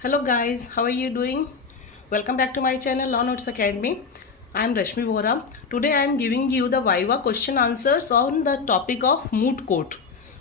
Hello guys, how are you doing? Welcome back to my channel Law Notes Academy. I am Rashmi Vora. Today I am giving you the Viva question answers on the topic of moot court.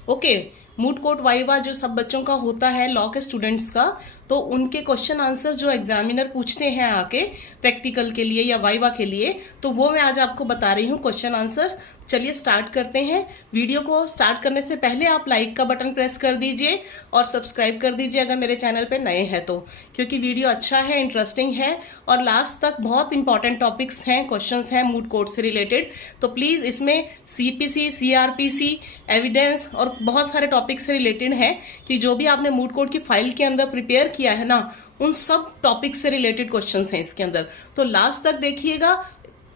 Okay, moot court viva जो सब बच्चों का होता है law के students का, तो उनके क्वेश्चन आंसर जो एग्जामिनर पूछते हैं आके प्रैक्टिकल के लिए या वाइवा के लिए, तो वो मैं आज आपको बता रही हूँ क्वेश्चन आंसर। चलिए स्टार्ट करते हैं। वीडियो को स्टार्ट करने से पहले आप लाइक का बटन प्रेस कर दीजिए और सब्सक्राइब कर दीजिए अगर मेरे चैनल पे नए हैं तो, क्योंकि वीडियो अच्छा है, इंटरेस्टिंग है और लास्ट तक बहुत इंपॉर्टेंट टॉपिक्स हैं, क्वेश्चंस हैं मूट कोर्ट से रिलेटेड। तो प्लीज़ इसमें सीपीसी, सीआरपीसी, एविडेंस और बहुत सारे टॉपिक से रिलेटेड है कि जो भी आपने मूट कोर्ट की फाइल के अंदर प्रिपेयर किया है ना, उन सब टॉपिक से रिलेटेड क्वेश्चंस हैं इसके अंदर। तो लास्ट तक देखिएगा।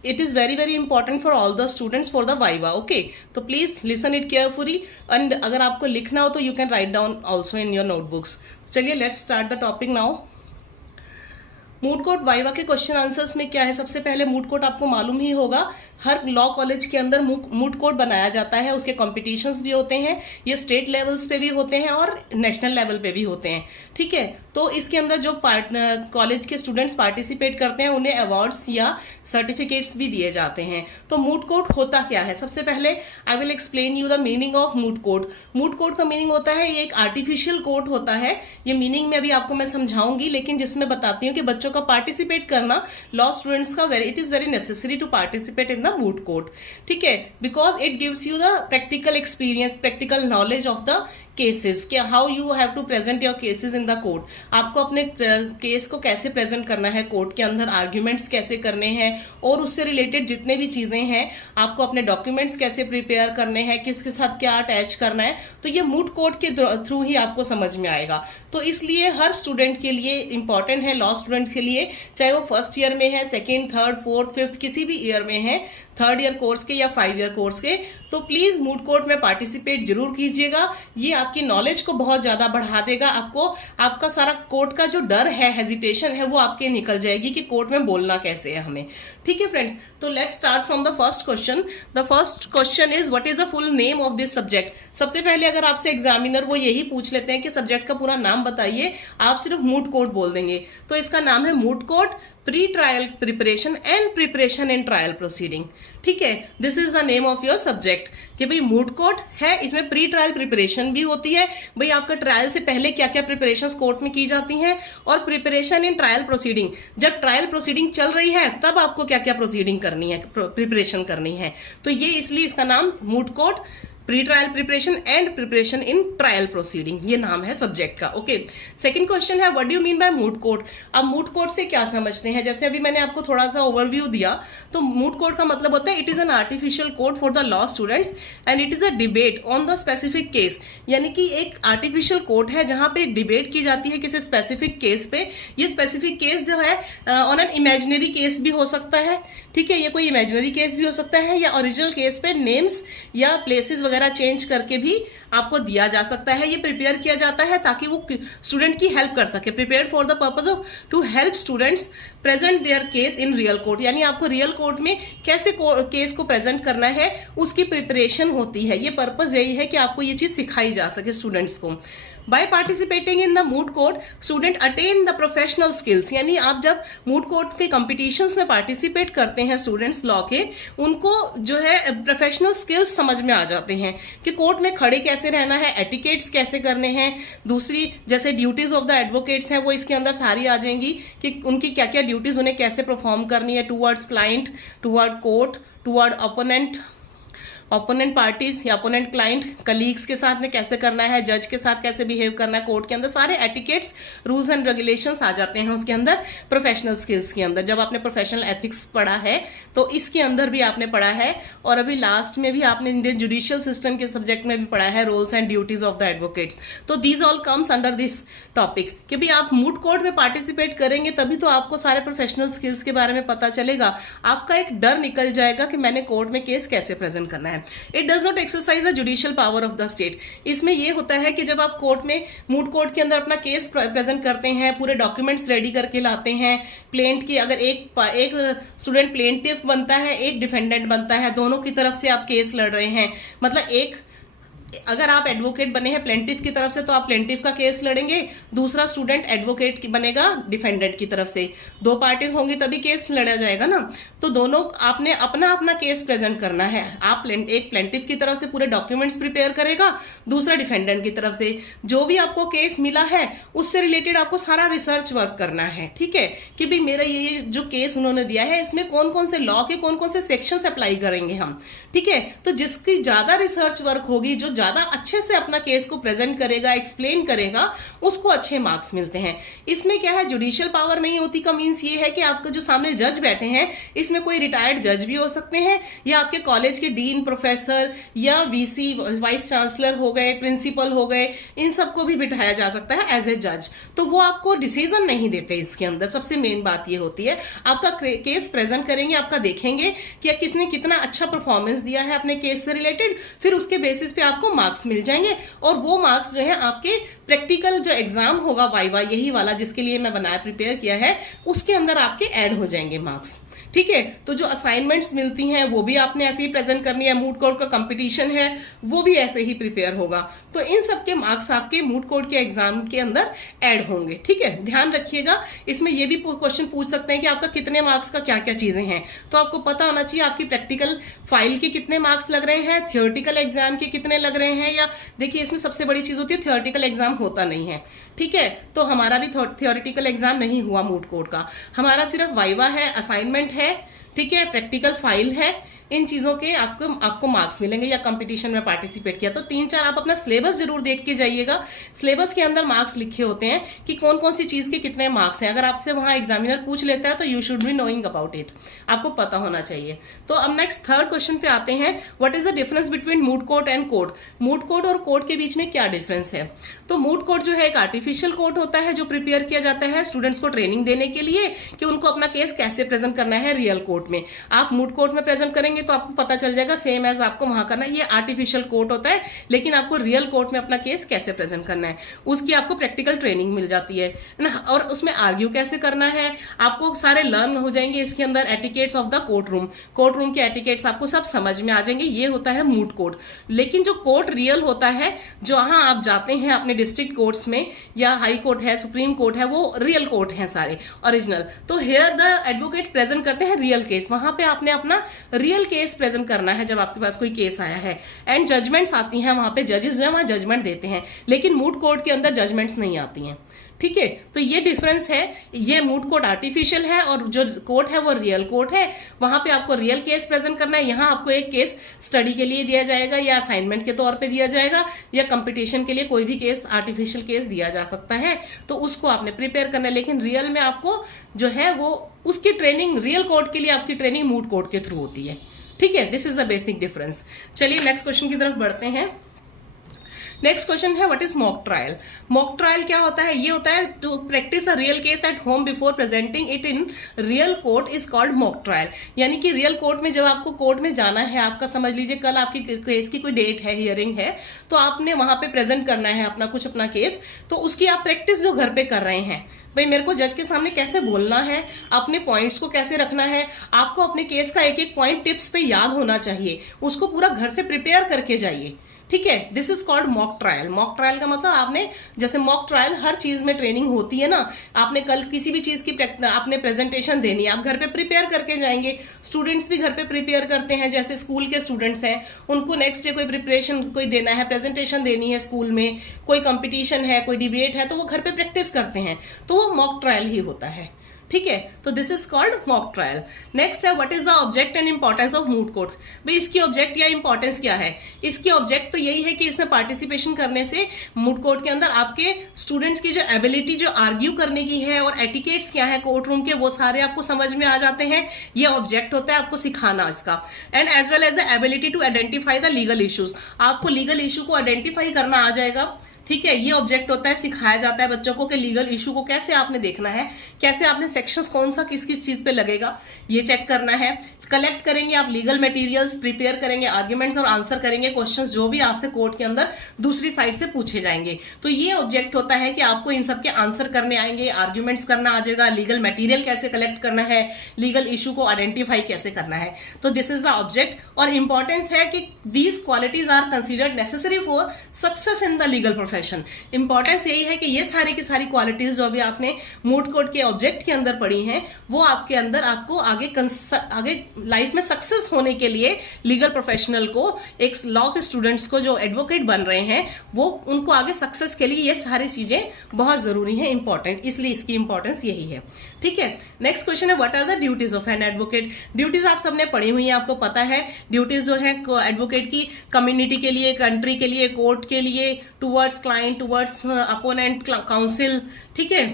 It is very very important for all the students for the viva. Okay, तो please listen it carefully and अगर आपको लिखना हो तो you can write down also in your notebooks. चलिए let's start the topic now. Moot court viva के question answers में क्या है? सबसे पहले मूट कोर्ट आपको मालूम ही होगा, हर लॉ कॉलेज के अंदर मूट कोर्ट बनाया जाता है। उसके कॉम्पिटिशन्स भी होते हैं, ये स्टेट लेवल्स पे भी होते हैं और नेशनल लेवल पे भी होते हैं। ठीक है, तो इसके अंदर जो कॉलेज के स्टूडेंट्स पार्टिसिपेट करते हैं उन्हें अवार्ड्स या सर्टिफिकेट्स भी दिए जाते हैं। तो मूट कोर्ट होता क्या है? सबसे पहले I will explain you the meaning of moot court. Moot court का मीनिंग होता है, ये एक आर्टिफिशियल कोर्ट होता है। ये मीनिंग में अभी आपको मैं समझाऊंगी, लेकिन जिसमें बताती हूँ कि बच्चों का पार्टिसिपेट करना, लॉ स्टूडेंट्स का it is very necessary to participate in the moot court. ठीक है, because it gives you the practical experience, practical knowledge of the cases, कि how you have to present your cases in the court. आपको अपने case को कैसे present करना है court के अंदर, आर्ग्यूमेंट्स कैसे करने हैं और उससे रिलेटेड जितने भी चीजें हैं, आपको अपने डॉक्यूमेंट्स कैसे प्रिपेयर करने हैं, किसके साथ क्या अटैच करना है, तो ये मूट कोर्ट के थ्रू ही आपको समझ में आएगा। तो इसलिए हर स्टूडेंट के लिए इंपॉर्टेंट है, लॉ स्टूडेंट के लिए, चाहे वो फर्स्ट ईयर में है, सेकेंड, थर्ड, फोर्थ, फिफ्थ, किसी भी ईयर में है, थर्ड ईयर कोर्स के या 5 ईयर कोर्स के, तो प्लीज मूट कोर्ट में पार्टिसिपेट जरूर कीजिएगा। ये आपकी नॉलेज को बहुत ज्यादा बढ़ा देगा। आपको आपका सारा कोर्ट का जो डर है, हेजिटेशन है, वो आपके निकल जाएगी कि कोर्ट में बोलना कैसे है हमें। ठीक है फ्रेंड्स, तो let's start from the first question. The first question is what is the full name of this subject. सबसे पहले अगर आपसे एग्जामिनर वो यही पूछ लेते हैं कि सब्जेक्ट का पूरा नाम बताइए, आप सिर्फ मूट कोर्ट बोल देंगे, तो इसका नाम है moot court pre trial preparation and preparation in trial proceeding. ठीक है, this is the name of your subject, कि भाई मूट कोर्ट है, इसमें प्री ट्रायल प्रिपरेशन भी होती है, भाई आपका ट्रायल से पहले क्या क्या प्रिपरेशंस कोर्ट में की जाती हैं, और प्रिपरेशन इन ट्रायल प्रोसीडिंग, जब ट्रायल प्रोसीडिंग चल रही है तब आपको क्या क्या प्रोसीडिंग करनी है, प्रिपरेशन करनी है। तो ये इसलिए इसका नाम moot court pre trial preparation and preparation in trial proceeding, ये नाम है सब्जेक्ट का। ओके, सेकंड क्वेश्चन है what do you mean bye moot court. अब मूट कोर्ट से क्या समझते हैं? जैसे अभी मैंने आपको थोड़ा सा ओवरव्यू दिया, तो मूट कोर्ट का मतलब होता है it is an artificial court for the law students and it is a debate on the specific case. यानी कि एक आर्टिफिशियल कोर्ट है जहां पे डिबेट की जाती है किसी स्पेसिफिक केस पे। ये स्पेसिफिक केस जो है ऑन एन इमेजिनरी केस भी हो सकता है, ठीक है, ये कोई इमेजिनरी केस भी हो सकता है, या ओरिजिनल केस पे नेम्स या प्लेसेस वगैरह चेंज करके भी आपको दिया जा सकता है। ये प्रिपेयर किया जाता है ताकि वो स्टूडेंट की हेल्प कर सके, prepare for the purpose of to help students present their case in real court. यानी आपको रियल कोर्ट में कैसे केस को प्रेजेंट करना है उसकी प्रिपरेशन होती है। ये पर्पस यही है कि आपको ये चीज सिखाई जा सके स्टूडेंट्स को। By participating in the moot court student attain the professional skills. यानी आप जब मूट कोर्ट के कॉम्पिटिशन्स में पार्टिसिपेट करते हैं स्टूडेंट्स लॉ के, उनको जो है प्रोफेशनल स्किल्स समझ में आ जाते हैं कि कोर्ट में खड़े कैसे रहना है, एटिकेट्स कैसे करने हैं, दूसरी जैसे ड्यूटीज ऑफ द एडवोकेट्स हैं वो इसके अंदर सारी आ जाएंगी कि उनकी क्या क्या ड्यूटीज उन्हें कैसे परफॉर्म करनी है towards client, toward court, toward opponent parties या ओपोनेंट क्लाइंट, कलीग्स के साथ में कैसे करना है, जज के साथ कैसे बिहेव करना है कोर्ट के अंदर, सारे एटिकेट्स, रूल्स एंड रेगुलेशंस आ जाते हैं उसके अंदर। प्रोफेशनल स्किल्स के अंदर जब आपने प्रोफेशनल एथिक्स पढ़ा है तो इसके अंदर भी आपने पढ़ा है, और अभी लास्ट में भी आपने इंडियन जुडिशियल सिस्टम के सब्जेक्ट में भी पढ़ा है roles and duties of the advocates. तो these all comes under this topic कि भाई आप मूट कोर्ट में पार्टिसिपेट करेंगे तभी तो आपको सारे प्रोफेशनल स्किल्स के बारे में पता चलेगा, आपका एक डर निकल जाएगा कि मैंने कोर्ट में केस कैसे प्रेजेंट करना है। It does not exercise the judicial power of the state. इसमें यह होता है कि जब आप कोर्ट में मूट कोर्ट के अंदर अपना केस प्रेजेंट करते हैं, पूरे डॉक्यूमेंट्स रेडी करके लाते हैं, प्लेंट की अगर एक स्टूडेंट प्लेंटिफ बनता है, एक डिफेंडेंट बनता है, दोनों की तरफ से आप केस लड़ रहे हैं, मतलब एक अगर आप एडवोकेट बने हैं प्लेंटिफ की तरफ से तो आप प्लेंटिफ का केस लड़ेंगे, दूसरा स्टूडेंट एडवोकेट बनेगा डिफेंडेंट की तरफ से, दो पार्टीज होंगी तभी केस लड़ा जाएगा ना। तो दोनों आपने अपना अपना केस प्रेजेंट करना है। आप एक प्लेंटिफ की तरफ से पूरे डॉक्यूमेंट्स प्रिपेयर करेगा, दूसरा डिफेंडेंट की तरफ से जो भी आपको केस मिला है उससे रिलेटेड आपको सारा रिसर्च वर्क करना है, ठीक है, कि भाई मेरा ये जो केस उन्होंने दिया है इसमें कौन कौन से लॉ के कौन कौन से सेक्शंस अप्लाई करेंगे हम, ठीक है। तो जिसकी ज्यादा रिसर्च वर्क होगी, जो ज्यादा अच्छे से अपना केस को प्रेजेंट करेगा, एक्सप्लेन करेगा, उसको अच्छे मार्क्स मिलते हैं। इसमें क्या है, जुडिशियल पावर नहीं होती का मीन्स ये है कि आपके जो सामने जज बैठे हैं इसमें कोई रिटायर्ड जज भी हो सकते हैं, या आपके कॉलेज के डीन, प्रोफेसर या वीसी, वाइस चांसलर हो गए, प्रिंसिपल हो गए, इन सबको भी बिठाया जा सकता है एज ए जज। तो वो आपको डिसीजन नहीं देते इसके अंदर। सबसे मेन बात ये होती है, आपका केस प्रेजेंट करेंगे, आपका देखेंगे कि किसने कितना अच्छा परफॉर्मेंस दिया है अपने केस से रिलेटेड, फिर उसके बेसिस पे आपको मार्क्स मिल जाएंगे। और वो मार्क्स जो है आपके प्रैक्टिकल जो एग्जाम होगा वाइवा, यही वाला जिसके लिए मैं प्रिपेयर किया है, उसके अंदर आपके ऐड हो जाएंगे मार्क्स, ठीक है। तो जो असाइनमेंट्स मिलती हैं वो भी आपने ऐसे ही प्रेजेंट करनी है, मूड कोर्ट का कंपटीशन है वो भी ऐसे ही प्रिपेयर होगा। तो इन सब के मार्क्स आपके मूड कोर्ट के एग्जाम के अंदर ऐड होंगे, ठीक है। ध्यान रखिएगा, इसमें ये भी क्वेश्चन पूछ सकते हैं कि आपका कितने मार्क्स का क्या क्या चीजें हैं, तो आपको पता होना चाहिए आपकी प्रैक्टिकल फाइल के कितने मार्क्स लग रहे हैं, थियोरेटिकल एग्जाम के कितने लग रहे हैं। या देखिए इसमें सबसे बड़ी चीज होती है थियोरेटिकल एग्जाम होता नहीं है, ठीक है। तो हमारा भी थियोरेटिकल एग्जाम नहीं हुआ मूड कोर्ट का, हमारा सिर्फ वाइवा है, असाइनमेंट है, ठीक है, प्रैक्टिकल फाइल है। इन चीजों के आपको मार्क्स मिलेंगे या कंपटीशन में पार्टिसिपेट किया तो 3-4 आप अपना सिलेबस जरूर देख के जाइएगा। सिलेबस के अंदर मार्क्स लिखे होते हैं कि कौन कौन सी चीज के कितने मार्क्स हैं। अगर आपसे वहां एग्जामिनर पूछ लेता है तो you should be knowing about it, आपको पता होना चाहिए। तो अब नेक्स्ट थर्ड क्वेश्चन पे आते हैं, what is the difference between moot court and court. Moot court और कोर्ट के बीच में क्या डिफरेंस है। तो मूड कोर्ट जो है एक आर्टिफिशियल कोर्ट होता है जो प्रिपेयर किया जाता है स्टूडेंट्स को ट्रेनिंग देने के लिए कि उनको अपना केस कैसे प्रेजेंट करना है रियल कोर्ट में। आप मूड कोर्ट में प्रेजेंट करेंगे तो आपको पता चल जाएगा सेम एज आपको वहां करना है। ये आर्टिफिशियल कोर्ट होता है, लेकिन आपको रियल कोर्ट में अपना केस कैसे प्रेजेंट करना है उसकी आपको प्रैक्टिकल ट्रेनिंग मिल जाती है ना। और उसमें आर्ग्यू कैसे करना है आपको सारे लर्न हो जाएंगे इसके अंदर। Etiquettes of the court room के एटिकेट्स आपको सब समझ में आ जाएंगे। ये होता है मूड कोर्ट। लेकिन जो कोर्ट रियल होता है, जहां आप जाते हैं अपने डिस्ट्रिक्ट कोर्ट्स में या हाई कोर्ट है, सुप्रीम कोर्ट है, वो रियल कोर्ट है सारे ओरिजिनल। तो हियर द एडवोकेट प्रेजेंट करते हैं रियल केस। वहां पे आपने अपना रियल केस प्रेजेंट करना है जब आपके पास कोई केस आया है। एंड जजमेंट्स आती हैं, वहां पे जजेस जो है वहां जजमेंट देते हैं, लेकिन मूड कोर्ट के अंदर जजमेंट्स नहीं आती हैं, ठीक है। तो ये डिफरेंस है, ये मूड कोर्ट आर्टिफिशियल है और जो कोर्ट है वो रियल कोर्ट है। वहां पे आपको रियल केस प्रेजेंट करना है। यहाँ आपको एक केस स्टडी के लिए दिया जाएगा या असाइनमेंट के तौर पे दिया जाएगा या कंपटीशन के लिए कोई भी केस आर्टिफिशियल केस दिया जा सकता है, तो उसको आपने प्रिपेयर करना है। लेकिन रियल में आपको जो है वो उसकी ट्रेनिंग, रियल कोर्ट के लिए आपकी ट्रेनिंग मूड कोर्ट के थ्रू होती है, ठीक है। This is the basic difference. चलिए नेक्स्ट क्वेश्चन की तरफ बढ़ते हैं। नेक्स्ट क्वेश्चन है what is mock trial. Mock trial क्या होता है, ये होता है to practice a real case at home before presenting it in real court is called mock trial. यानी कि रियल कोर्ट में जब आपको कोर्ट में जाना है, आपका समझ लीजिए कल आपकी केस की कोई डेट है, हियरिंग है, तो आपने वहां पे प्रेजेंट करना है अपना केस। तो उसकी आप प्रैक्टिस जो घर पे कर रहे हैं, भाई मेरे को जज के सामने कैसे बोलना है, अपने पॉइंट्स को कैसे रखना है, आपको अपने केस का एक एक पॉइंट टिप्स पे याद होना चाहिए, उसको पूरा घर से प्रिपेयर करके जाइए, ठीक है। This is called mock trial. Mock trial का मतलब आपने, जैसे मॉक ट्रायल हर चीज में ट्रेनिंग होती है ना, आपने कल किसी भी चीज की आपने प्रेजेंटेशन देनी है, आप घर पे प्रिपेयर करके जाएंगे। स्टूडेंट्स भी घर पे प्रिपेयर करते हैं, जैसे स्कूल के स्टूडेंट्स हैं, उनको नेक्स्ट डे कोई प्रिपरेशन कोई देना है, प्रेजेंटेशन देनी है स्कूल में, कोई कंपटीशन है, कोई डिबेट है, तो वो घर पे प्रैक्टिस करते हैं, तो वो मॉक ट्रायल ही होता है, ठीक है। तो this is called mock trial. Next है what is the object and importance of moot court. भाई इसकी ऑब्जेक्ट या इंपॉर्टेंस क्या है। इसकी ऑब्जेक्ट तो यही है कि इसमें पार्टिसिपेशन करने से मूड कोर्ट के अंदर आपके स्टूडेंट्स की जो एबिलिटी जो आर्ग्यू करने की है और एटिकेट्स क्या है कोर्ट रूम के, वो सारे आपको समझ में आ जाते हैं। ये ऑब्जेक्ट होता है आपको सिखाना इसका। And as well as the ability to identify the legal issues, आपको लीगल इशू को आइडेंटिफाई करना आ जाएगा, ठीक है। ये ऑब्जेक्ट होता है, सिखाया जाता है बच्चों को कि लीगल इशू को कैसे आपने देखना है, कैसे आपने सेक्शंस कौन सा किस किस चीज पे लगेगा ये चेक करना है। कलेक्ट करेंगे आप लीगल मटेरियल्स, प्रिपेयर करेंगे आर्ग्यूमेंट्स और आंसर करेंगे क्वेश्चंस जो भी आपसे कोर्ट के अंदर दूसरी साइड से पूछे जाएंगे। तो ये ऑब्जेक्ट होता है कि आपको इन सब के आंसर करने आएंगे, आर्ग्यूमेंट्स करना आ जाएगा, लीगल मटेरियल कैसे कलेक्ट करना है, लीगल इशू को आइडेंटिफाई कैसे करना है। तो दिस इज द ऑब्जेक्ट। और इंपॉर्टेंस है कि these qualities are considered necessary for success in the legal profession. Importance यही है कि ये सारी की सारी क्वालिटीज जो अभी आपने मूट कोर्ट के ऑब्जेक्ट के अंदर पढ़ी हैं वो आपके अंदर आपको आगे लाइफ में सक्सेस होने के लिए लीगल प्रोफेशनल को, एक लॉ के स्टूडेंट्स को जो एडवोकेट बन रहे हैं वो उनको आगे सक्सेस के लिए ये सारी चीजें बहुत जरूरी हैं, इंपॉर्टेंट, इसलिए इसकी इंपॉर्टेंस यही है। ठीक है, नेक्स्ट क्वेश्चन है what are the duties of an advocate. Duties आप सबने पढ़ी हुई है, आपको पता है ड्यूटीज जो है एडवोकेट की कम्युनिटी के लिए, कंट्री के लिए, कोर्ट के लिए, towards client, towards opponent, council, ठीक है,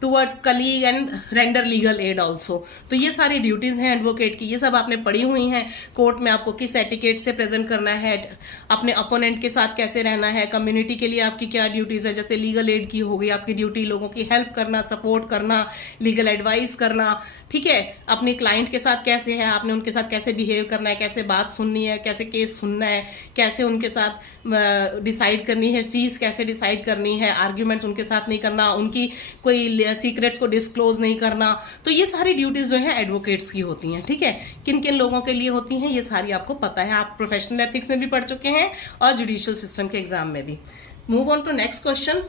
towards colleague and render legal aid also. तो ये सारी ड्यूटीज हैं एडवोकेट की, ये सब आपने पढ़ी हुई हैं। कोर्ट में आपको किस एटिकेट से प्रेजेंट करना है, अपने अपोनेंट के साथ कैसे रहना है, कम्युनिटी के लिए आपकी क्या ड्यूटीज है, जैसे लीगल एड की हो गई आपकी ड्यूटी, लोगों की हेल्प करना, सपोर्ट करना, लीगल एडवाइस करना, ठीक है, अपने क्लाइंट के साथ कैसे है, आपने उनके साथ कैसे बिहेव करना है, कैसे बात सुननी है, कैसे केस सुनना है, कैसे उनके साथ डिसाइड करनी है, फीस कैसे डिसाइड करनी है, आर्ग्यूमेंट्स उनके साथ नहीं करना, उनकी कोई सीक्रेट्स को डिस्क्लोज नहीं करना। तो ये सारी ड्यूटीज जो है एडवोकेट्स की होती हैं। ठीक है, किन किन लोगों के लिए होती हैं ये सारी आपको पता है, आप प्रोफेशनल एथिक्स में भी पढ़ चुके हैं और जुडिशियल सिस्टम के एग्जाम में भी। Move on to next question.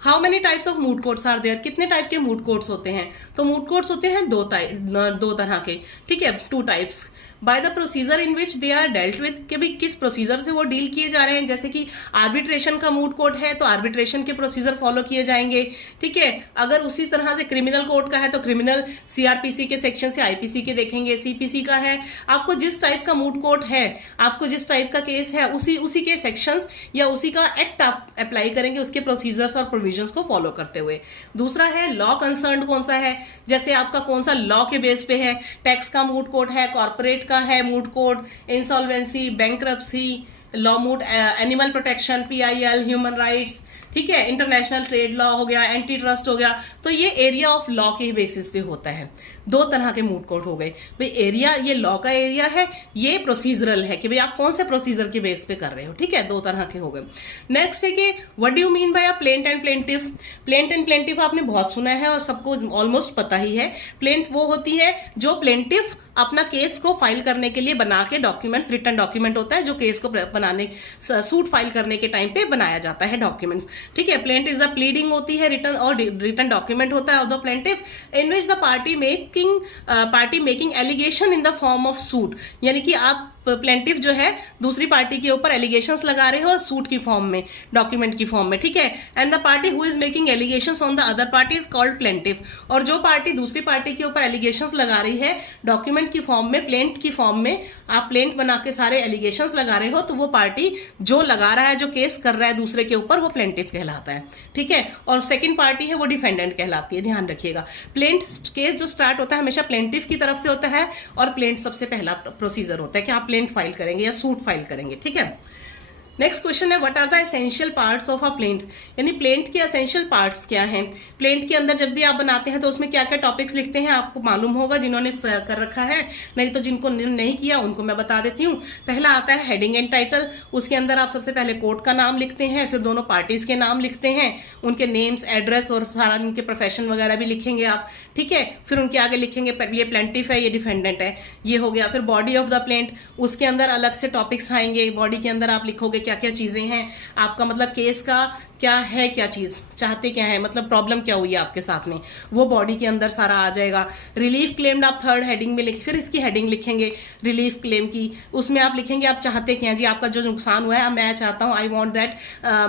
How many types of moot courts are there. कितने टाइप के मूट कोर्ट्स होते हैं? तो मूट कोर्ट्स होते हैं दो तरह के, ठीक है, 2 types. By the procedure in which they are dealt with, कि भाई किस प्रोसीजर से वो डील किए जा रहे हैं। जैसे कि आर्बिट्रेशन का मूट कोर्ट है तो आर्बिट्रेशन के प्रोसीजर फॉलो किए जाएंगे। ठीक है, अगर उसी तरह से क्रिमिनल कोर्ट का है तो क्रिमिनल सीआरपीसी के सेक्शन से आईपीसी के देखेंगे, सीपीसी का है, आपको जिस टाइप का मूट कोर्ट है, आपको जिस टाइप का केस है उसी के सेक्शंस या उसी का एक्ट आप अप्लाई करेंगे, उसके प्रोसीजर्स और प्रोविजंस को फॉलो करते हुए। दूसरा है लॉ कंसर्न कौन सा है, जैसे आपका कौन सा लॉ के बेस पे है, टैक्स का मूट कोर्ट है, कॉर्पोरेट का है moot court, insolvency, bankruptcy, law moot, animal protection, PIL, human rights, ठीक है, इंटरनेशनल ट्रेड लॉ हो गया, एंटी ट्रस्ट हो गया। तो ये एरिया ऑफ लॉ के बेसिस पे होता है। 2 तरह के मूट कोर्ट हो गए भाई। एरिया, ये लॉ का एरिया है, ये प्रोसीजरल है कि भाई आप कौन से प्रोसीजर के बेस पे कर रहे हो। ठीक है, 2 तरह के हो गए। नेक्स्ट है कि what do you mean bye a plaint and plaintiff. Plaint and plaintiff आपने बहुत सुना है और सबको ऑलमोस्ट पता ही है। प्लेंट वो होती है जो प्लेंटिफ अपना केस को फाइल करने के लिए बना के डॉक्यूमेंट्स, रिटन डॉक्यूमेंट होता है जो केस को बनाने, सूट फाइल करने के टाइम पे बनाया जाता है डॉक्यूमेंट्स। ठीक है, प्लेंट इज द प्लीडिंग होती है, रिटन और रिटन डॉक्यूमेंट होता है of the plaintiff in which the party making allegation in the form of suit. यानी कि आप प्लेंटिफ जो है दूसरी पार्टी के ऊपर एलिगेशंस लगा रहे हो सूट की फॉर्म में, डॉक्यूमेंट की फॉर्म में। ठीक है, and the party who is making allegations on the other party is called plaintiff. और जो पार्टी दूसरी पार्टी के ऊपर एलिगेशंस लगा रही है डॉक्यूमेंट की फॉर्म में, प्लेंट की फॉर्म में, आप प्लेंट बना के सारे एलिगेशंस लगा रहे हो, तो वो पार्टी जो लगा रहा है, जो केस कर रहा है दूसरे के ऊपर, वो प्लेंटिफ कहलाता है। ठीक है, और सेकेंड पार्टी है वो डिफेंडेंट कहलाती है, ध्यान रखिएगा। प्लेंट केस जो स्टार्ट होता है हमेशा प्लेंटिफ की तरफ से होता है और प्लेंट सबसे पहला प्रोसीजर होता है कि आप प्लेंट फाइल करेंगे या सूट फाइल करेंगे। ठीक है, नेक्स्ट क्वेश्चन है what are the essential parts of a plaint. यानी प्लेंट के एसेंशियल पार्ट्स क्या हैं। प्लेंट के अंदर जब भी आप बनाते हैं तो उसमें क्या क्या टॉपिक्स लिखते हैं आपको मालूम होगा जिन्होंने कर रखा है, नहीं तो जिनको नहीं किया उनको मैं बता देती हूँ। पहला आता है हेडिंग एंड टाइटल। उसके अंदर आप सबसे पहले कोर्ट का नाम लिखते हैं, फिर दोनों पार्टीज के नाम लिखते हैं, उनके नेम्स, एड्रेस और सारा उनके प्रोफेशन वगैरह भी लिखेंगे आप। ठीक है, फिर उनके आगे लिखेंगे ये प्लेंटिफ है, ये डिफेंडेंट है, ये हो गया। फिर बॉडी ऑफ द प्लेंट, उसके अंदर अलग से टॉपिक्स आएंगे। बॉडी के अंदर आप लिखोगे क्या क्या चीजें हैं, आपका मतलब केस का क्या है, क्या चीज चाहते क्या है, मतलब प्रॉब्लम क्या हुई है आपके साथ में, वो बॉडी के अंदर सारा आ जाएगा। रिलीफ क्लेम्ड आप थर्ड हेडिंग में लिख, फिर इसकी हेडिंग लिखेंगे रिलीफ क्लेम की। उसमें आप लिखेंगे आप चाहते क्या हैं जी, आपका जो नुकसान हुआ है मैं चाहता हूँ, आई वांट दैट,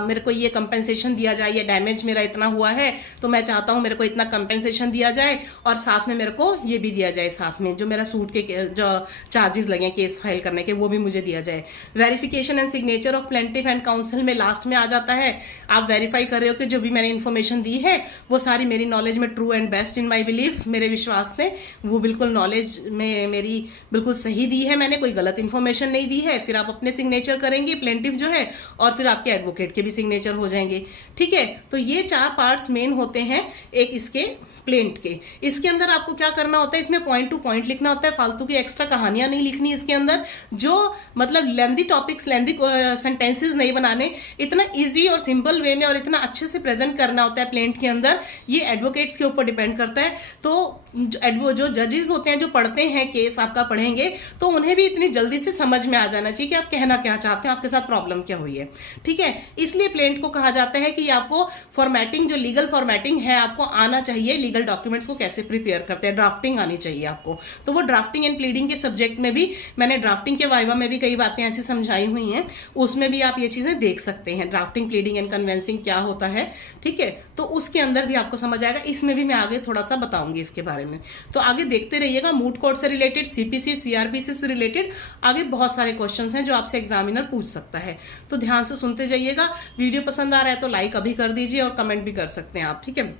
मेरे को ये कंपेंसेशन दिया जाए, ये डैमेज मेरा इतना हुआ है तो मैं चाहता हूँ मेरे को इतना कंपेंसेशन दिया जाए और साथ में मेरे को ये भी दिया जाए, साथ में जो मेरा सूट के जो चार्जेस लगे केस फाइल करने के वो भी मुझे दिया जाए। Verification and signature of plaintiff and council में लास्ट में आ जाता है। आप वेरीफाई कर रहे हो कि जो भी मैंने इन्फॉर्मेशन दी है वो सारी मेरी नॉलेज में true and best in my belief, मेरे विश्वास में वो बिल्कुल नॉलेज में मेरी बिल्कुल सही दी है, मैंने कोई गलत इन्फॉर्मेशन नहीं दी है। फिर आप अपने सिग्नेचर करेंगे प्लेंटिफ जो है, और फिर आपके एडवोकेट के भी सिग्नेचर हो जाएंगे। ठीक है, तो ये 4 पार्ट्स मेन होते हैं एक इसके प्लेंट के। इसके अंदर आपको क्या करना होता है, इसमें पॉइंट टू पॉइंट लिखना होता है, फालतू की एक्स्ट्रा कहानियां नहीं लिखनी इसके अंदर, जो मतलब लेंदी टॉपिक्स, लेंदी सेंटेंसेस नहीं बनाने, इतना इजी और सिंपल वे में और इतना अच्छे से प्रेजेंट करना होता है प्लेंट के अंदर। ये एडवोकेट्स के ऊपर डिपेंड करता है। तो जो जजेस होते हैं, जो पढ़ते हैं केस आपका पढ़ेंगे, तो उन्हें भी इतनी जल्दी से समझ में आ जाना चाहिए कि आप कहना क्या चाहते हैं, आपके साथ प्रॉब्लम क्या हुई है। ठीक है, इसलिए प्लेंट को कहा जाता है कि आपको फॉर्मेटिंग, जो लीगल फॉर्मेटिंग है, आपको आना चाहिए। लीगल डॉक्यूमेंट्स को कैसे प्रिपेयर करते हैं, ड्राफ्टिंग आनी चाहिए आपको। तो वो ड्राफ्टिंग एंड प्लीडिंग के सब्जेक्ट में भी मैंने ड्राफ्टिंग के वाइवा में भी कई बातें ऐसी समझाई हुई हैं, उसमें भी आप ये चीजें देख सकते हैं। ड्राफ्टिंग, प्लीडिंग एंड कन्वेंसिंग क्या होता है, ठीक है, तो उसके अंदर भी आपको समझ आएगा। इसमें भी मैं आगे थोड़ा सा बताऊंगी इसके बारे में, तो आगे देखते रहिएगा। मूट कोर्ट से रिलेटेड, सीपीसी, सीआरपीसी से रिलेटेड आगे बहुत सारे क्वेश्चंस हैं जो आपसे एग्जामिनर पूछ सकता है, तो ध्यान से सुनते जाइएगा। वीडियो पसंद आ रहा है तो लाइक अभी कर दीजिए और कमेंट भी कर सकते हैं आप, ठीक है।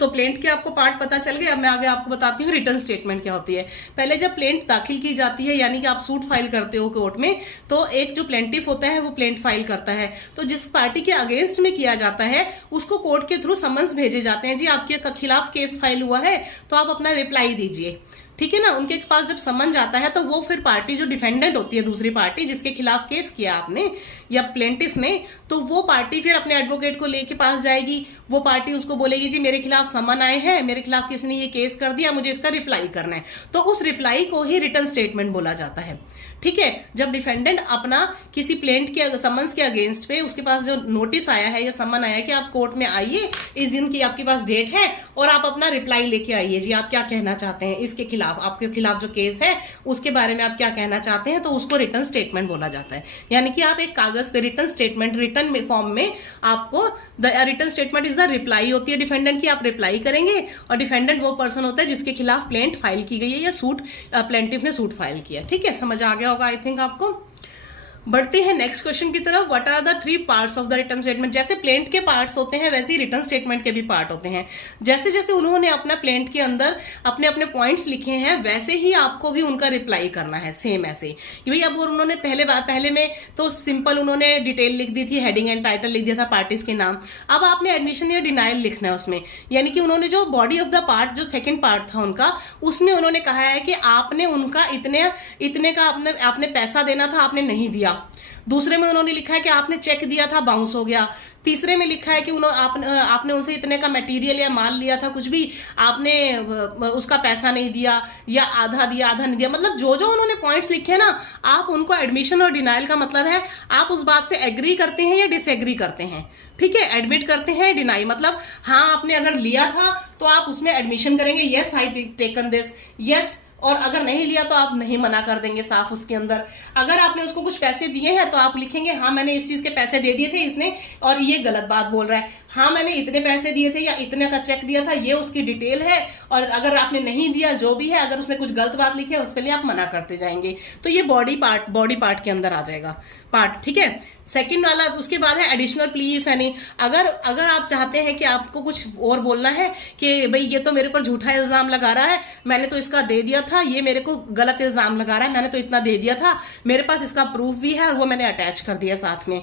तो प्लेंट के आपको पार्ट पता चल गया। अब मैं आगे आपको बताती हूँ रिटर्न स्टेटमेंट क्या होती है। पहले जब प्लेंट दाखिल की जाती है, यानी कि आप सूट फाइल करते हो कोर्ट में, तो एक जो प्लेंटिफ होता है वो प्लेंट फाइल करता है। तो जिस पार्टी के अगेंस्ट में किया जाता है उसको कोर्ट के थ्रू समन्स भेजे जाते हैं, जी आपके खिलाफ केस फाइल हुआ है तो आप अपना रिप्लाई दीजिए, ठीक है ना। उनके पास जब समन जाता है तो वो फिर पार्टी जो डिफेंडेंट होती है, दूसरी पार्टी जिसके खिलाफ केस किया आपने या प्लेंटिफ ने, तो वो पार्टी फिर अपने एडवोकेट को लेके पास जाएगी। वो पार्टी उसको बोलेगी जी मेरे खिलाफ समन आए हैं, मेरे खिलाफ किसी ने ये केस कर दिया, मुझे इसका रिप्लाई करना है। तो उस रिप्लाई को ही रिटर्न स्टेटमेंट बोला जाता है, ठीक है। जब डिफेंडेंट अपना किसी प्लेंट के समन्स के अगेंस्ट पे, उसके पास जो नोटिस आया है या समन आया है कि आप कोर्ट में आइए, इस दिन की आपके पास डेट है और आप अपना रिप्लाई लेके आइए, जी आप क्या कहना चाहते हैं इसके खिलाफ, आपके खिलाफ जो केस है उसके बारे में आप क्या कहना चाहते हैं, तो उसको रिटर्न स्टेटमेंट बोला जाता है। यानी कि आप एक कागज पे रिटर्न स्टेटमेंट, रिटर्न फॉर्म में आपको return statement is the reply होती है डिफेंडेंट की, आप रिप्लाई करेंगे। और डिफेंडेंट वो पर्सन होता है जिसके खिलाफ प्लेंट फाइल की गई है या सूट प्लेंटिफ ने सूट फाइल किया, ठीक है। समझ आ गया होगा आई थिंक आपको। बढ़ते हैं नेक्स्ट क्वेश्चन की तरफ। What are the 3 parts of the return statement. जैसे प्लेंट के पार्ट्स होते हैं वैसे ही रिटर्न स्टेटमेंट के भी पार्ट होते हैं। जैसे जैसे उन्होंने अपना प्लेंट के अंदर अपने अपने पॉइंट्स लिखे हैं वैसे ही आपको भी उनका रिप्लाई करना है, सेम ऐसे कि भाई अब उन्होंने पहले में तो सिंपल उन्होंने डिटेल लिख दी थी, हेडिंग एंड टाइटल लिख दिया था, पार्टीज के नाम। अब आपने एडमिशन या डिनाइल लिखना है उसमें, यानी कि उन्होंने जो बॉडी ऑफ द पार्ट, जो सेकेंड पार्ट था उनका, उसमें उन्होंने कहा है कि आपने उनका इतने का आपने पैसा देना था, आपने नहीं दिया। दूसरे में उन्होंने लिखा है कि आपने चेक दिया था, बाउंस हो गया। तीसरे में लिखा है कि आपने उनसे इतने का मटेरियल या माल लिया था, कुछ भी आपने उसका पैसा नहीं दिया या आधा दिया, आधा नहीं दिया। मतलब जो जो उन्होंने पॉइंट्स लिखे ना, आप उनको एडमिशन और डिनाइल का मतलब है आप उस बात से एग्री करते हैं या डिसएग्री करते हैं, ठीक है। एडमिट करते हैं, डिनाई मतलब हाँ आपने अगर लिया था तो आप उसमें एडमिशन करेंगे, yes I taken this, yes, और अगर नहीं लिया तो आप नहीं मना कर देंगे साफ उसके अंदर। अगर आपने उसको कुछ पैसे दिए हैं तो आप लिखेंगे हाँ मैंने इस चीज के पैसे दे दिए थे इसने और ये गलत बात बोल रहा है, हाँ मैंने इतने पैसे दिए थे या इतने का चेक दिया था, ये उसकी डिटेल है। और अगर आपने नहीं दिया, जो भी है, अगर उसने कुछ गलत बात लिखी है उसके लिए आप मना करते जाएंगे। तो ये बॉडी पार्ट के अंदर आ जाएगा पार्ट, ठीक है। सेकंड वाला उसके बाद है एडिशनल प्ली इफ एनी। अगर आप चाहते हैं कि आपको कुछ और बोलना है कि भाई ये तो मेरे पर झूठा इल्जाम लगा रहा है, मैंने तो इसका दे दिया था, ये मेरे को गलत इल्जाम लगा रहा है, मैंने तो इतना दे दिया था, मेरे पास इसका प्रूफ भी है और वो मैंने अटैच कर दिया साथ में,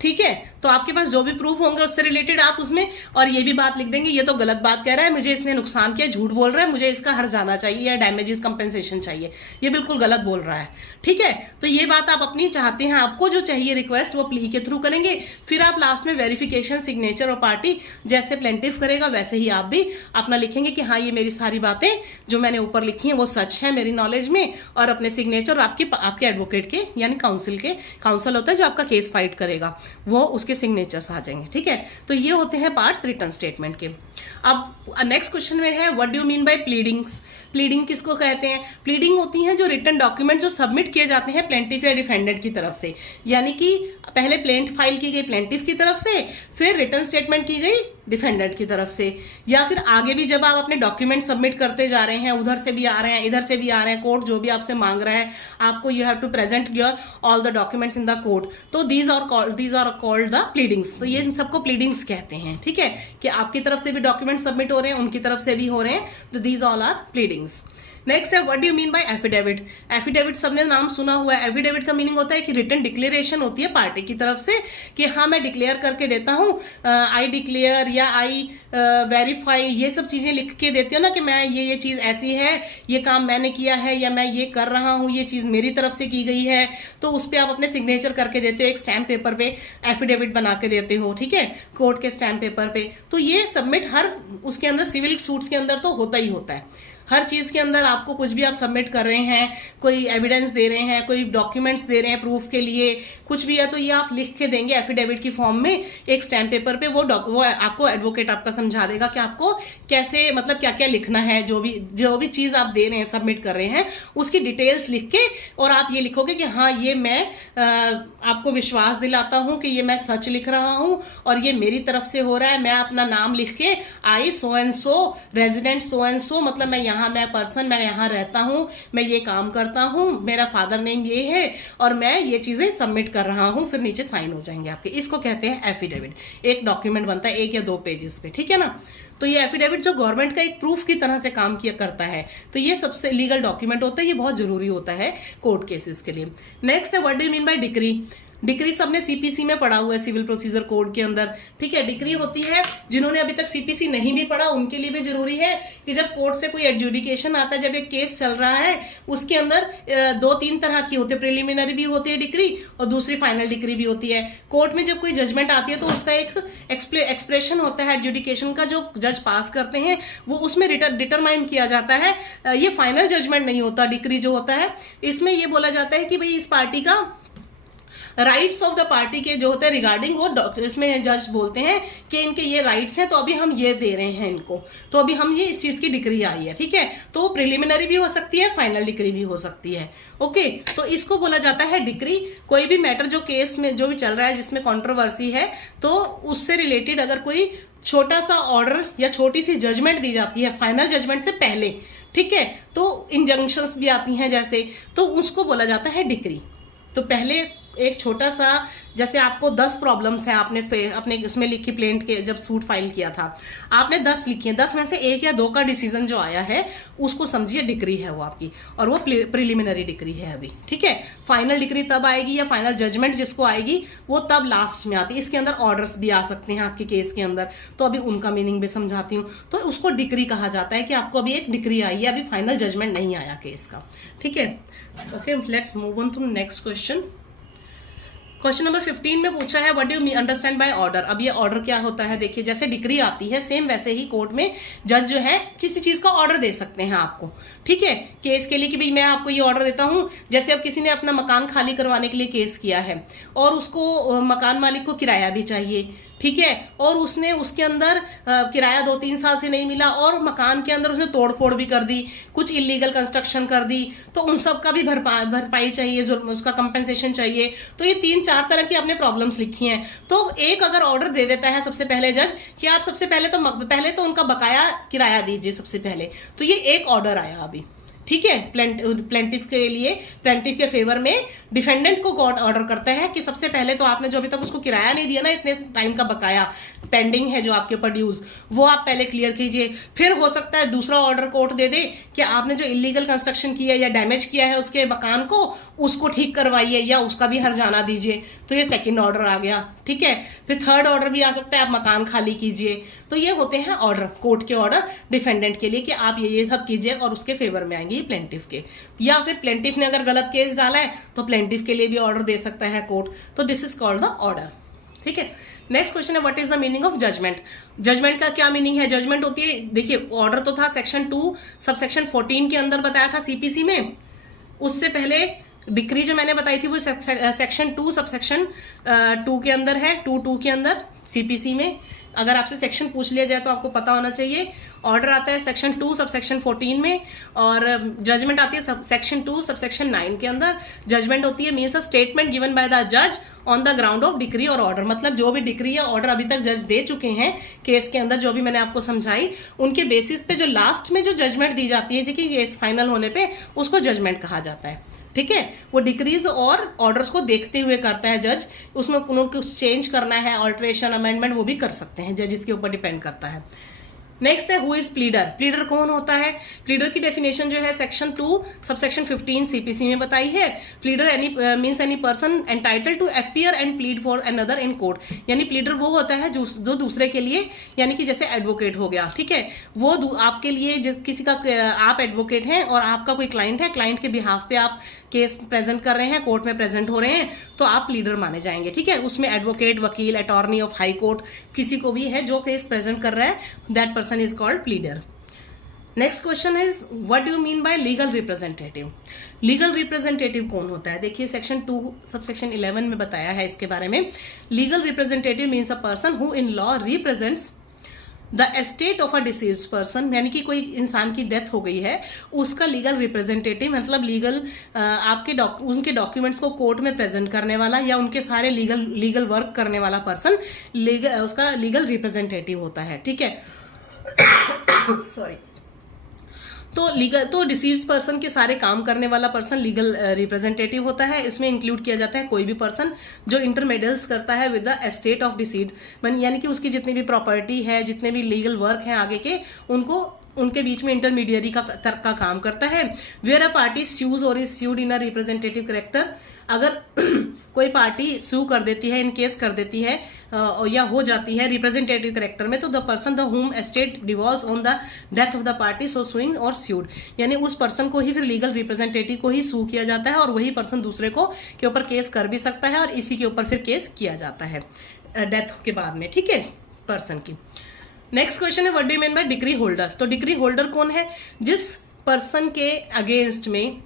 ठीक है। तो आपके पास जो भी प्रूफ होंगे उससे रिलेटेड आप उसमें और ये भी बात लिख देंगे ये तो गलत बात कह रहा है, मुझे इसने नुकसान किया, झूठ बोल रहा है, मुझे इसका हर्ज जाना चाहिए या डैमेजेस कंपेंसेशन चाहिए, ये बिल्कुल गलत बोल रहा है, ठीक है। तो ये बात आप अपनी चाहते हैं, आपको जो चाहिए रिक्वेस्ट वो प्ली के थ्रू करेंगे। फिर आप लास्ट में वेरिफिकेशन, सिग्नेचर और पार्टी, जैसे प्लेंटिफ करेगा वैसे ही आप भी अपना लिखेंगे कि हाँ ये मेरी सारी बातें जो मैंने ऊपर लिखी हैं वो सच है मेरी नॉलेज में, और अपने सिग्नेचर आपके एडवोकेट के यानी काउंसिल होता है जो आपका केस फाइट करेगा, वो उसके सिग्नेचर्स आ जाएंगे, ठीक है। तो ये होते हैं पार्ट्स रिटर्न स्टेटमेंट के। अब नेक्स्ट क्वेश्चन में है what do you mean bye pleadings. Pleading किसको कहते हैं? प्लीडिंग होती हैं जो रिटर्न डॉक्यूमेंट जो सबमिट किए जाते हैं प्लेंटिफ या डिफेंडेंट की तरफ से, यानी कि पहले प्लेंट फाइल की गई प्लेंटिफ की तरफ से, फिर रिटर्न स्टेटमेंट की गई डिफेंडेंट की तरफ से, या फिर आगे भी जब आप अपने डॉक्यूमेंट सबमिट करते जा रहे हैं, उधर से भी आ रहे हैं, इधर से भी आ रहे हैं, कोर्ट जो भी आपसे मांग रहा है आपको, you have to present your all the documents in the court, तो these are called the pleadings. तो ये इन सबको प्लीडिंग्स कहते हैं, ठीक है, कि आपकी तरफ से भी डॉक्यूमेंट सबमिट हो रहे हैं, उनकी तरफ से भी हो रहे हैं, तो these all are pleadings. Next है what do you mean by affidavit. Affidavit सबने नाम सुना हुआ है। एफिडेविट का मीनिंग होता है कि रिटन डिक्लेरेशन होती है पार्टी की तरफ से कि हाँ मैं डिक्लेयर करके देता हूँ, आई डिक्लेयर या आई वेरीफाई, ये सब चीजें लिख के देती हूँ ना कि मैं ये चीज ऐसी है, ये काम मैंने किया है या मैं ये कर रहा हूँ, ये चीज मेरी तरफ से की गई है। तो उस पर आप अपने सिग्नेचर करके देते हो, एक स्टैम्प पेपर पे एफिडेविट बना के देते हो, ठीक है, कोर्ट के स्टैम्प पेपर पे। तो ये सबमिट हर उसके अंदर सिविल सूट्स के अंदर तो होता ही होता है। हर चीज के अंदर आपको कुछ भी आप सबमिट कर रहे हैं, कोई एविडेंस दे रहे हैं, कोई डॉक्यूमेंट्स दे रहे हैं प्रूफ के लिए, कुछ भी है तो ये आप लिख के देंगे एफिडेविट की फॉर्म में एक स्टैम्प पेपर पे। वो आपको एडवोकेट आपका समझा देगा कि आपको कैसे, मतलब क्या क्या लिखना है, जो भी चीज आप दे रहे हैं, सबमिट कर रहे हैं, उसकी डिटेल्स लिख के, और आप ये लिखोगे कि हाँ ये मैं आपको विश्वास दिलाता हूं कि ये मैं सच लिख रहा हूं और ये मेरी तरफ से हो रहा है। मैं अपना नाम लिख के I so and so resident so and so, मतलब मैं यहाँ रहता हूँ, मैं ये काम करता हूँ, मेरा फादर नेम ये है और मैं ये चीजें सबमिट कर रहा हूँ। फिर नीचे साइन हो जाएंगे आपके। इसको कहते हैं एफिडेविट। एक डॉक्यूमेंट बनता है 1 या 2 पेजेस पे, ठीक है ना। तो ये एफिडेविट जो गवर्नमेंट का एक प्रूफ की तरह से काम किया करता है, तो ये सबसे लीगल डॉक्यूमेंट होता है, ये बहुत जरूरी होता है कोर्ट केसेस के लिए। नेक्स्ट है what do you mean bye decree. Decree सबने सीपीसी में पढ़ा हुआ है, सिविल प्रोसीजर कोड के अंदर, ठीक है। डिक्री होती है, जिन्होंने अभी तक सीपीसी नहीं भी पढ़ा उनके लिए भी जरूरी है कि जब कोर्ट से कोई एडजुडिकेशन आता है, जब एक केस चल रहा है, उसके अंदर 2-3 तरह की होती है, प्रिलिमिनरी भी होती है डिक्री और दूसरी फाइनल डिक्री भी होती है। कोर्ट में जब कोई जजमेंट आती है तो उसका एक एक्सप्रेशन होता है एडजुडिकेशन का, जो जज पास करते हैं वो उसमें डिटरमाइन किया जाता है। ये फाइनल जजमेंट नहीं होता। डिक्री जो होता है इसमें ये बोला जाता है कि भाई इस पार्टी का राइट्स ऑफ द पार्टी के जो होते हैं रिगार्डिंग, वो इसमें जज बोलते हैं कि इनके ये राइट्स हैं, तो अभी हम ये दे रहे हैं इनको, तो अभी हम ये इस चीज की डिक्री आई है, ठीक है। तो प्रिलिमिनरी भी हो सकती है, फाइनल डिक्री भी हो सकती है, ओके। तो इसको बोला जाता है डिक्री। कोई भी मैटर जो केस में जो भी चल रहा है जिसमें कंट्रोवर्सी है, तो उससे रिलेटेड अगर कोई छोटा सा ऑर्डर या छोटी सी जजमेंट दी जाती है फाइनल जजमेंट से पहले, ठीक है, तो इंजंक्शंस भी आती हैं जैसे, तो उसको बोला जाता है डिक्री। तो पहले एक छोटा सा, जैसे आपको 10 प्रॉब्लम्स है, आपने अपने उसमें लिखी प्लेंट के जब सूट फाइल किया था, आपने 10 लिखी है, 10 में से 1 या 2 का डिसीजन जो आया है उसको समझिए डिक्री है वो आपकी, और वो प्रिलिमिनरी डिक्री है अभी, ठीक है। फाइनल डिक्री तब आएगी, या फाइनल जजमेंट जिसको आएगी वो तब लास्ट में आती है। इसके अंदर ऑर्डर्स भी आ सकते हैं आपके केस के अंदर, तो अभी उनका मीनिंग भी समझाती हूँ। तो उसको डिक्री कहा जाता है कि आपको अभी एक डिक्री आई है, अभी फाइनल जजमेंट नहीं आया केस का, ठीक है। Okay, let's move on to next question. Question number 15 में पूछा है what do you understand by order. अब ये ऑर्डर क्या होता है, देखिए जैसे डिक्री आती है सेम वैसे ही कोर्ट में जज जो है किसी चीज का ऑर्डर दे सकते हैं आपको, ठीक है, केस के लिए कि भाई मैं आपको ये ऑर्डर देता हूं। जैसे अब किसी ने अपना मकान खाली करवाने के लिए केस किया है और उसको मकान मालिक को किराया भी चाहिए, ठीक है, और उसने उसके अंदर किराया 2-3 साल से नहीं मिला और मकान के अंदर उसने तोड़फोड़ भी कर दी, कुछ इलीगल कंस्ट्रक्शन कर दी, तो उन सब का भी भरपाई चाहिए, जो उसका कंपेंसेशन चाहिए। तो ये 3-4 तरह की आपने प्रॉब्लम्स लिखी हैं। तो एक अगर ऑर्डर दे देता है सबसे पहले जज कि आप सबसे पहले तो उनका बकाया किराया दीजिए सबसे पहले, तो ये एक ऑर्डर आया अभी, ठीक है। प्लेंटिफ के लिए, प्लेंटिफ के फेवर में डिफेंडेंट को कोर्ट ऑर्डर करता है कि सबसे पहले तो आपने जो अभी तक उसको किराया नहीं दिया ना, इतने टाइम का बकाया पेंडिंग है जो आपके ऊपर ड्यूज, वो आप पहले क्लियर कीजिए। फिर हो सकता है दूसरा ऑर्डर कोर्ट दे दे कि आपने जो इलीगल कंस्ट्रक्शन किया है या डैमेज किया है उसके मकान को, उसको ठीक करवाइए या उसका भी हर्जाना दीजिए, तो ये सेकंड ऑर्डर आ गया, ठीक है। फिर थर्ड ऑर्डर भी आ सकता है, आप मकान खाली कीजिए। तो ये होते हैं ऑर्डर, कोर्ट के ऑर्डर डिफेंडेंट के लिए कि आप ये सब कीजिए और उसके फेवर में आएंगे प्लेंटिफ के। या फिर प्लेंटिफ ने अगर गलत केस डाला है तो प्लेंटिफ के लिए भी ऑर्डर दे सकता है कोर्ट। तो this is called the order, ठीक है। नेक्स्ट क्वेश्चन है what is the meaning of judgment. Judgment का क्या मीनिंग है? जजमेंट होती है, देखिए ऑर्डर तो था सेक्शन 2 सबसेक्शन 14 के अंदर बताया था सीपीसी में। उससे पहले डिक्री जो मैंने बताई थी वो सेक्शन 2 सबसेक्शन 2 के अंदर है, 2 के अंदर सीपीसी में। अगर आपसे सेक्शन पूछ लिया जाए तो आपको पता होना चाहिए। ऑर्डर आता है सेक्शन 2 सबसेक्शन 14 में, और जजमेंट आती है सेक्शन 2 सबसेक्शन 9 के अंदर। जजमेंट होती है means a statement given by the जज on the ground of decree or order. मतलब जो भी डिक्री या ऑर्डर अभी तक जज दे चुके हैं केस के अंदर, जो भी मैंने आपको समझाई, उनके बेसिस पे जो लास्ट में जो जजमेंट दी जाती है, जो कि केस फाइनल होने पे, उसको जजमेंट कहा जाता है, ठीक है। वो डिक्रीज और ऑर्डर्स को देखते हुए करता है जज। उसमें उनको चेंज करना है, ऑल्ट्रेशन, अमेंडमेंट, वो भी कर सकते हैं जज, इसके ऊपर डिपेंड करता है। नेक्स्ट है हु इज प्लीडर। प्लीडर कौन होता है? प्लीडर की डेफिनेशन जो है सेक्शन 2 सबसेक्शन 15 सीपीसी में बताई है। Pleader any means any person entitled to appear and plead for another in court. यानी प्लीडर वो होता है जो दूसरे के लिए, यानी कि जैसे एडवोकेट हो गया, ठीक है, वो आपके लिए किसी का, आप एडवोकेट हैं और आपका कोई क्लाइंट है, क्लाइंट के बिहाफ पे आप केस प्रेजेंट कर रहे हैं, कोर्ट में प्रेजेंट हो रहे हैं, तो आप प्लीडर माने जाएंगे, ठीक है। उसमें एडवोकेट, वकील, अटॉर्नी ऑफ हाई कोर्ट, किसी को भी है जो केस प्रेजेंट कर रहा है, that person is called pleader. Next question is what do you mean bye legal representative. Legal representative कौन होता है? देखिए सेक्शन 2 सबसेक्शन 11 में बताया है इसके बारे में। Legal representative means a person who in law represents the estate of a disease person, यानी कि कोई इंसान की डेथ हो गई है, उसका लीगल रिप्रेजेंटेटिव मतलब लीगल आपके उनके डॉक्यूमेंट्स को कोर्ट में प्रेजेंट करने वाला या उनके सारे लीगल वर्क करने वाला पर्सन उसका लीगल रिप्रेजेंटेटिव होता है, ठीक है। सॉरी। तो डिसीज पर्सन के सारे काम करने वाला पर्सन लीगल रिप्रेजेंटेटिव होता है। इसमें इंक्लूड किया जाता है कोई भी पर्सन जो इंटरमेडियल्स करता है with the estate of decide, यानी कि उसकी जितनी भी प्रॉपर्टी है, जितने भी लीगल वर्क हैं आगे के, उनके बीच में इंटरमीडियरी का काम करता है। वेयर अ पार्टी स्यूज और is sued in a representative character, अगर कोई पार्टी सू कर देती है, इन केस कर देती है या हो जाती है रिप्रेजेंटेटिव कैरेक्टर में, तो the person the home estate devolves on the death of the party so suing or sued, यानी उस पर्सन को ही फिर लीगल रिप्रेजेंटेटिव को ही सू किया जाता है और वही पर्सन दूसरे को के ऊपर केस कर भी सकता है और इसी के ऊपर फिर केस किया जाता है डेथ के बाद में, ठीक है, पर्सन की। नेक्स्ट क्वेश्चन है what do you mean bye decree holder. तो डिक्री होल्डर कौन है? जिस पर्सन के अगेंस्ट में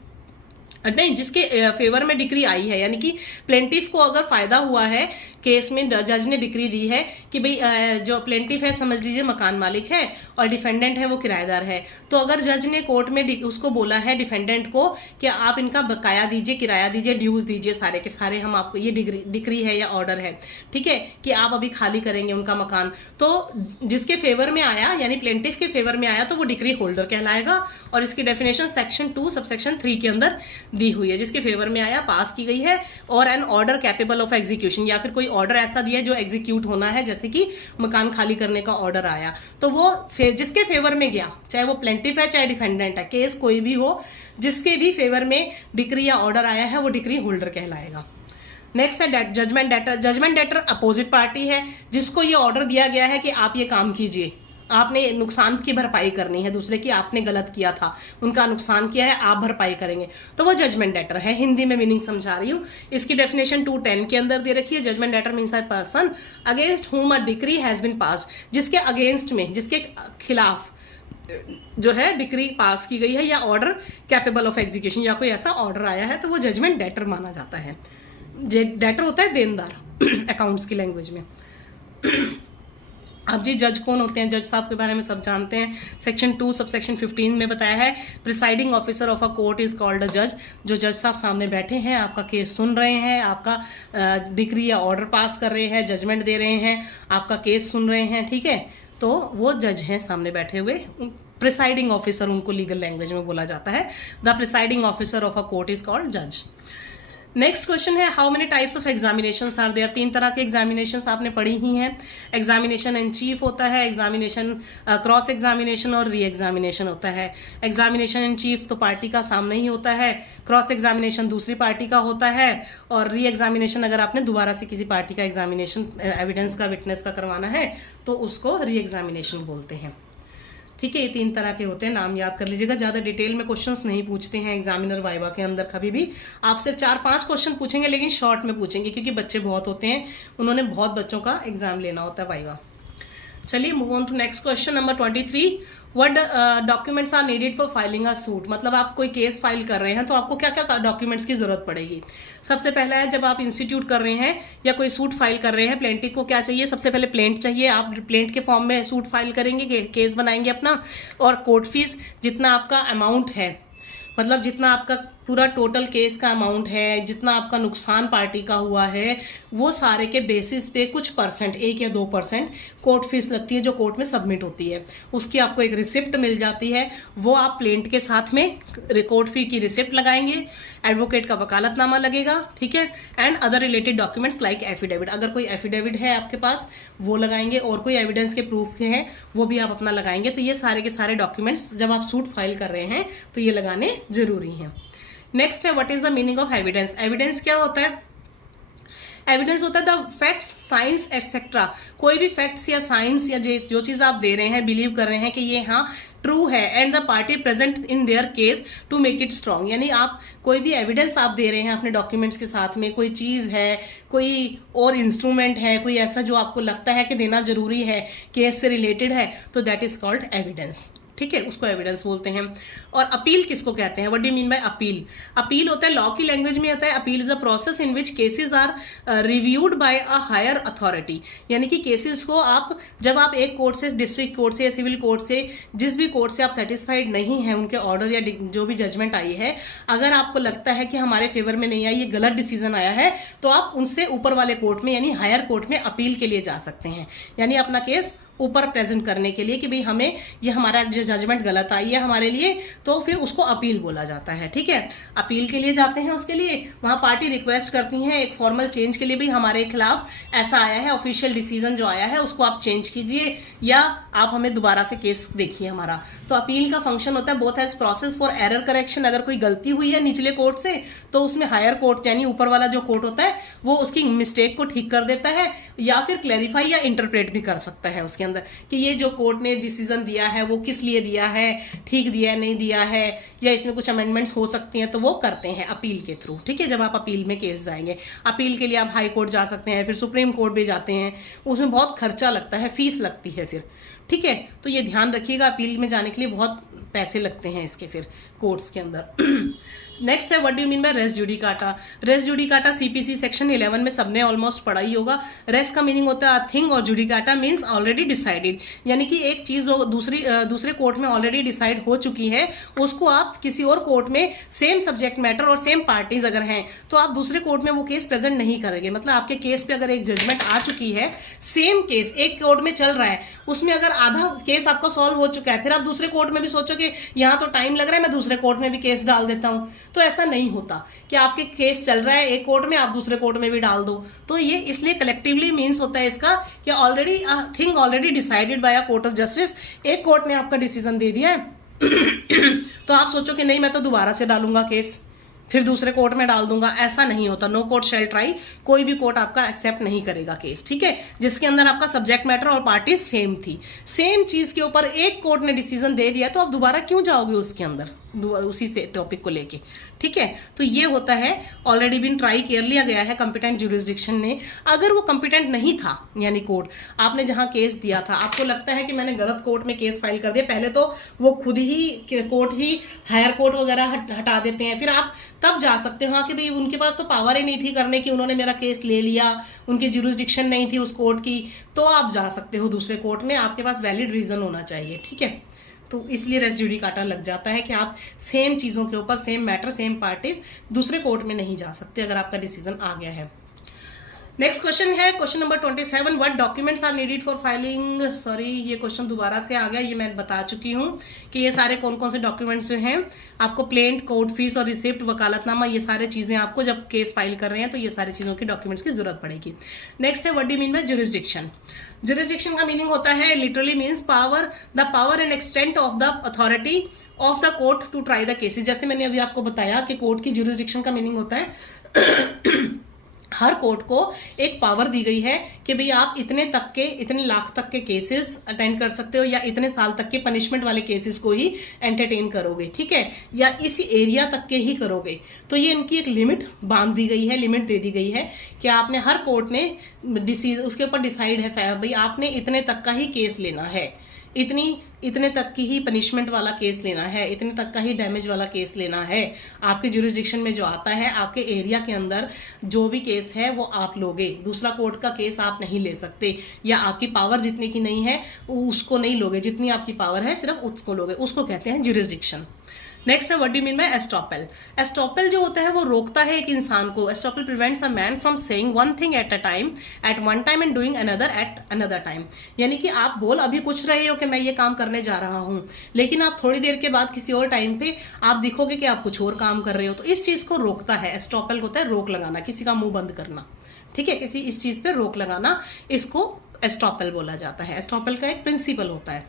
नहीं, जिसके फेवर में डिक्री आई है, यानी कि प्लेंटिफ को अगर फायदा हुआ है केस में, जज ने डिक्री दी है कि भाई जो प्लेंटिफ है समझ लीजिए मकान मालिक है और डिफेंडेंट है वो किराएदार है, तो अगर जज ने कोर्ट में उसको बोला है डिफेंडेंट को कि आप इनका बकाया दीजिए, किराया दीजिए, ड्यूज दीजिए, सारे के सारे हम आपको, ये डिक्री है या ऑर्डर है, ठीक है, कि आप अभी खाली करेंगे उनका मकान, तो जिसके फेवर में आया यानी प्लेंटिफ के फेवर में आया तो वो डिक्री होल्डर कहलाएगा। और इसकी डेफिनेशन सेक्शन 2 सबसेक्शन 3 के अंदर दी हुई है, जिसके फेवर में आया, पास की गई है, और an order capable of execution, या फिर कोई ऑर्डर ऐसा दिया जो एग्जीक्यूट होना है, जैसे कि मकान खाली करने का ऑर्डर आया, तो वो जिसके फेवर में गया, चाहे वो प्लेंटिफ है चाहे डिफेंडेंट है, केस कोई भी हो, जिसके भी फेवर में डिक्री या ऑर्डर आया है वो डिक्री होल्डर कहलाएगा। नेक्स्ट है judgment debtor. Judgment debtor opposite party है, जिसको ये ऑर्डर दिया गया है कि आप ये काम कीजिए, आपने नुकसान की भरपाई करनी है, दूसरे की आपने गलत किया था, उनका नुकसान किया है, आप भरपाई करेंगे, तो वो जजमेंट डेटर है। हिंदी में मीनिंग समझा रही हूँ। इसकी डेफिनेशन 210 के अंदर दे रखी है। Judgment debtor means a person against whom a decree has been passed, जिसके अगेंस्ट में, जिसके खिलाफ जो है डिक्री पास की गई है या ऑर्डर कैपेबल ऑफ एग्जीक्यूशन या कोई ऐसा ऑर्डर आया है, तो वो जजमेंट डेटर माना जाता है। डेटर होता है देनदार अकाउंट्स की लैंग्वेज में। अब जी जज कौन होते हैं? जज साहब के बारे में सब जानते हैं। सेक्शन 2 सबसेक्शन 15 में बताया है presiding officer of a court is called a जज। जो जज साहब सामने बैठे हैं, आपका केस सुन रहे हैं, आपका डिक्री या ऑर्डर पास कर रहे हैं, जजमेंट दे रहे हैं, आपका केस सुन रहे हैं, ठीक है, तो वो जज हैं सामने बैठे हुए। प्रिसाइडिंग ऑफिसर उनको लीगल लैंग्वेज में बोला जाता है। The presiding officer of a court is called जज। नेक्स्ट क्वेश्चन है how many types of examinations are there. 3 तरह के एग्जामिनेशंस आपने पढ़ी ही हैं। एग्जामिनेशन इन चीफ होता है, एग्जामिनेशन क्रॉस एग्जामिनेशन और री एग्जामिनेशन होता है। एग्जामिनेशन इन चीफ तो पार्टी का सामने ही होता है, क्रॉस एग्जामिनेशन दूसरी पार्टी का होता है, और री एग्जामिनेशन अगर आपने दोबारा से किसी पार्टी का एग्जामिनेशन एविडेंस का, विटनेस का करवाना है तो उसको री एग्जामिनेशन बोलते हैं, ठीक है। ये 3 तरह के होते हैं, नाम याद कर लीजिएगा। ज़्यादा डिटेल में क्वेश्चंस नहीं पूछते हैं एग्जामिनर वाइवा के अंदर कभी भी। आपसे 4-5 क्वेश्चन पूछेंगे, लेकिन शॉर्ट में पूछेंगे क्योंकि बच्चे बहुत होते हैं, उन्होंने बहुत बच्चों का एग्जाम लेना होता है वाइवा। चलिए move on to next question number 23। What documents are needed for filing a suit. मतलब आप कोई केस फाइल कर रहे हैं तो आपको क्या क्या डॉक्यूमेंट्स की जरूरत पड़ेगी। सबसे पहला है, जब आप इंस्टीट्यूट कर रहे हैं या कोई सूट फाइल कर रहे हैं, प्लेंटिफ को क्या चाहिए? सबसे पहले प्लेंट चाहिए। आप प्लेंट के फॉर्म में सूट फाइल करेंगे, केस बनाएंगे अपना, और कोर्ट फीस जितना आपका अमाउंट है, मतलब जितना आपका पूरा टोटल केस का अमाउंट है, जितना आपका नुकसान पार्टी का हुआ है, वो सारे के बेसिस पे कुछ परसेंट 1 या 2% कोर्ट फीस लगती है जो कोर्ट में सबमिट होती है। उसकी आपको एक रिसिप्ट मिल जाती है, वो आप प्लेंट के साथ में कोर्ट फी की रिसिप्ट लगाएंगे, एडवोकेट का वकालतनामा लगेगा, ठीक है, and other related documents like affidavit, अगर कोई एफिडेविट है आपके पास वो लगाएंगे, और कोई एविडेंस के प्रूफ के हैं वो भी आप अपना लगाएंगे। तो ये सारे के सारे डॉक्यूमेंट्स जब आप सूट फाइल कर रहे हैं तो ये लगाने जरूरी हैं। नेक्स्ट है what is the meaning of evidence. Evidence क्या होता है? एविडेंस होता है द फैक्ट्स, साइंस एटसेट्रा, कोई भी फैक्ट्स या साइंस या जो चीज आप दे रहे हैं, बिलीव कर रहे हैं कि ये हाँ ट्रू है, and the party present in their case to make it strong, यानी आप कोई भी एविडेंस आप दे रहे हैं अपने डॉक्यूमेंट्स के साथ में, कोई चीज है, कोई और इंस्ट्रूमेंट है, कोई ऐसा जो आपको लगता है कि देना जरूरी है, केस से रिलेटेड है, तो दैट इज कॉल्ड एविडेंस, ठीक है, उसको एविडेंस बोलते हैं। और अपील किसको कहते हैं? What do you mean by appeal? Appeal होता है, लॉ की लैंग्वेज में आता है, appeal is a process in which cases are reviewed by a higher authority, यानी कि केसेस को आप जब आप एक कोर्ट से, डिस्ट्रिक्ट कोर्ट से या सिविल कोर्ट से, जिस भी कोर्ट से आप सेटिस्फाइड नहीं है उनके ऑर्डर या जो भी जजमेंट आई है, अगर आपको लगता है कि हमारे फेवर में नहीं आई, ये गलत डिसीजन आया है, तो आप उनसे ऊपर वाले कोर्ट में यानी हायर कोर्ट में अपील के लिए जा सकते हैं, यानी अपना केस ऊपर प्रेजेंट करने के लिए कि भाई हमें ये हमारा जो जजमेंट गलत आई है हमारे लिए, तो फिर उसको अपील बोला जाता है, ठीक है। अपील के लिए जाते हैं, उसके लिए वहां पार्टी रिक्वेस्ट करती हैं एक फॉर्मल चेंज के लिए, भाई हमारे खिलाफ ऐसा आया है, ऑफिशियल डिसीजन जो आया है उसको आप चेंज कीजिए, या आप हमें दोबारा से केस देखिए हमारा। तो अपील का फंक्शन होता है both as process for error correction, अगर कोई गलती हुई है निचले कोर्ट से तो उसमें हायर कोर्ट यानी ऊपर वाला जो कोर्ट होता है वो उसकी मिस्टेक को ठीक कर देता है, या फिर क्लैरिफाई या इंटरप्रेट भी कर सकता है उसके अंदर कि ये जो कोर्ट ने डिसीजन दिया है वो किस लिए दिया है, ठीक दिया है नहीं दिया है, या इसमें कुछ अमेंडमेंट्स हो सकती हैं, तो वो करते हैं अपील के थ्रू, ठीक है। जब आप अपील में केस जाएंगे, अपील के लिए आप हाई कोर्ट जा सकते हैं, फिर सुप्रीम कोर्ट भी जाते हैं, उसमें बहुत खर्चा लगता है, फीस लगती है फिर, ठीक है। तो ये ध्यान रखिएगा, अपील में जाने के लिए बहुत पैसे लगते हैं इसके फिर कोर्ट्स के अंदर। नेक्स्ट है what do you mean by res judicata. Res judicata CPC section 11 में सबने ऑलमोस्ट पढ़ा ही होगा। रेस का मीनिंग होता है थिंग, और जुडिकाटा मीन्स ऑलरेडी डिसाइडेड, यानी कि एक चीज दूसरे कोर्ट में ऑलरेडी डिसाइड हो चुकी है, उसको आप किसी और कोर्ट में सेम सब्जेक्ट मैटर और सेम पार्टीज अगर हैं तो आप दूसरे कोर्ट में वो केस प्रेजेंट नहीं करेंगे। मतलब आपके केस पे अगर एक जजमेंट आ चुकी है, सेम केस एक कोर्ट में चल रहा है, उसमें अगर आधा केस आपका सॉल्व हो चुका है, फिर आप दूसरे कोर्ट में भी सोचो कि यहाँ तो टाइम लग रहा है, मैं दूसरे कोर्ट में भी केस डाल देता हूँ, तो ऐसा नहीं होता कि आपके केस चल रहा है एक कोर्ट में, आप दूसरे कोर्ट में भी डाल दो। तो ये इसलिए कलेक्टिवली मींस होता है इसका कि already thing already decided by a court of justice, एक कोर्ट ने आपका डिसीजन दे दिया है तो आप सोचो कि नहीं मैं तो दोबारा से डालूंगा केस, फिर दूसरे कोर्ट में डाल दूंगा, ऐसा नहीं होता। नो कोर्ट शैल ट्राई, कोई भी कोर्ट आपका एक्सेप्ट नहीं करेगा केस, ठीक है, जिसके अंदर आपका सब्जेक्ट मैटर और पार्टी सेम थी, सेम चीज के ऊपर एक कोर्ट ने डिसीजन दे दिया, तो आप दोबारा क्यों जाओगे उसके अंदर उसी से टॉपिक को लेके, ठीक है। तो ये होता है ऑलरेडी बिन ट्राई कर लिया गया है कंपिटेंट ज्यूरिसडिक्शन ने। अगर वो कंपिटेंट नहीं था, यानी कोर्ट आपने जहां केस दिया था, आपको लगता है कि मैंने गलत कोर्ट में केस फाइल कर दिया, पहले तो वो खुद ही कोर्ट ही हायर कोर्ट वगैरह हटा देते हैं, फिर आप तब जा सकते हो कि भाई उनके पास तो पावर ही नहीं थी करने की, उन्होंने मेरा केस ले लिया, उनकी ज्यूरिसडिक्शन नहीं थी उस कोर्ट की, तो आप जा सकते हो दूसरे कोर्ट में, आपके पास वैलिड रीजन होना चाहिए, ठीक है। तो इसलिए रेस जुडिकाटा लग जाता है कि आप सेम चीज़ों के ऊपर, सेम मैटर, सेम पार्टीज, दूसरे कोर्ट में नहीं जा सकते अगर आपका डिसीजन आ गया है। नेक्स्ट क्वेश्चन है question number 27, what documents are needed for filing. Sorry, ये क्वेश्चन दोबारा से आ गया, ये मैं बता चुकी हूँ कि ये सारे कौन कौन से डॉक्यूमेंट्स जो हैं आपको, प्लेंट, कोर्ट फीस और रिसिप्ट, वकालतनामा, ये सारे चीजें आपको जब केस फाइल कर रहे हैं तो ये सारी चीजों के डॉक्यूमेंट्स की जरूरत पड़ेगी। नेक्स्ट है what do mean by jurisdiction. Jurisdiction का मीनिंग होता है literally means power, the power and extent of the authority of the court to try the cases. जैसे मैंने अभी आपको बताया कि कोर्ट की ज्यूरिसडिक्शन का मीनिंग होता है हर कोर्ट को एक पावर दी गई है कि भाई आप इतने तक के, इतने लाख तक के केसेस अटेंड कर सकते हो, या इतने साल तक के पनिशमेंट वाले केसेस को ही एंटरटेन करोगे, ठीक है, या इसी एरिया तक के ही करोगे। तो ये इनकी एक लिमिट बांध दी गई है, लिमिट दे दी गई है कि आपने, हर कोर्ट ने उसके ऊपर डिसाइड है भाई आपने इतने तक का ही केस लेना है, इतने तक की ही पनिशमेंट वाला केस लेना है, इतने तक का ही डैमेज वाला केस लेना है। आपके ज्यूरिसडिक्शन में जो आता है, आपके एरिया के अंदर जो भी केस है वो आप लोगे, दूसरा कोर्ट का केस आप नहीं ले सकते, या आपकी पावर जितने की नहीं है उसको नहीं लोगे, जितनी आपकी पावर है सिर्फ उसको लोगे, उसको कहते हैं ज्यूरिसडिक्शन। नेक्स्ट है what do you mean by estoppel. Estoppel जो होता है वो रोकता है एक इंसान को। Estoppel prevents a man from saying one thing at a time at one time and doing another at another time. यानी कि आप बोल अभी कुछ रहे हो कि मैं ये काम करने जा रहा हूं, लेकिन आप थोड़ी देर के बाद किसी और टाइम पे आप दिखोगे कि आप कुछ और काम कर रहे हो। तो इस चीज को रोकता है। एस्टॉपल होता है रोक लगाना, किसी का मुंह बंद करना, ठीक है, किसी इस चीज पे रोक लगाना, इसको एस्टॉपल बोला जाता है। एस्टॉपल का एक प्रिंसिपल होता है,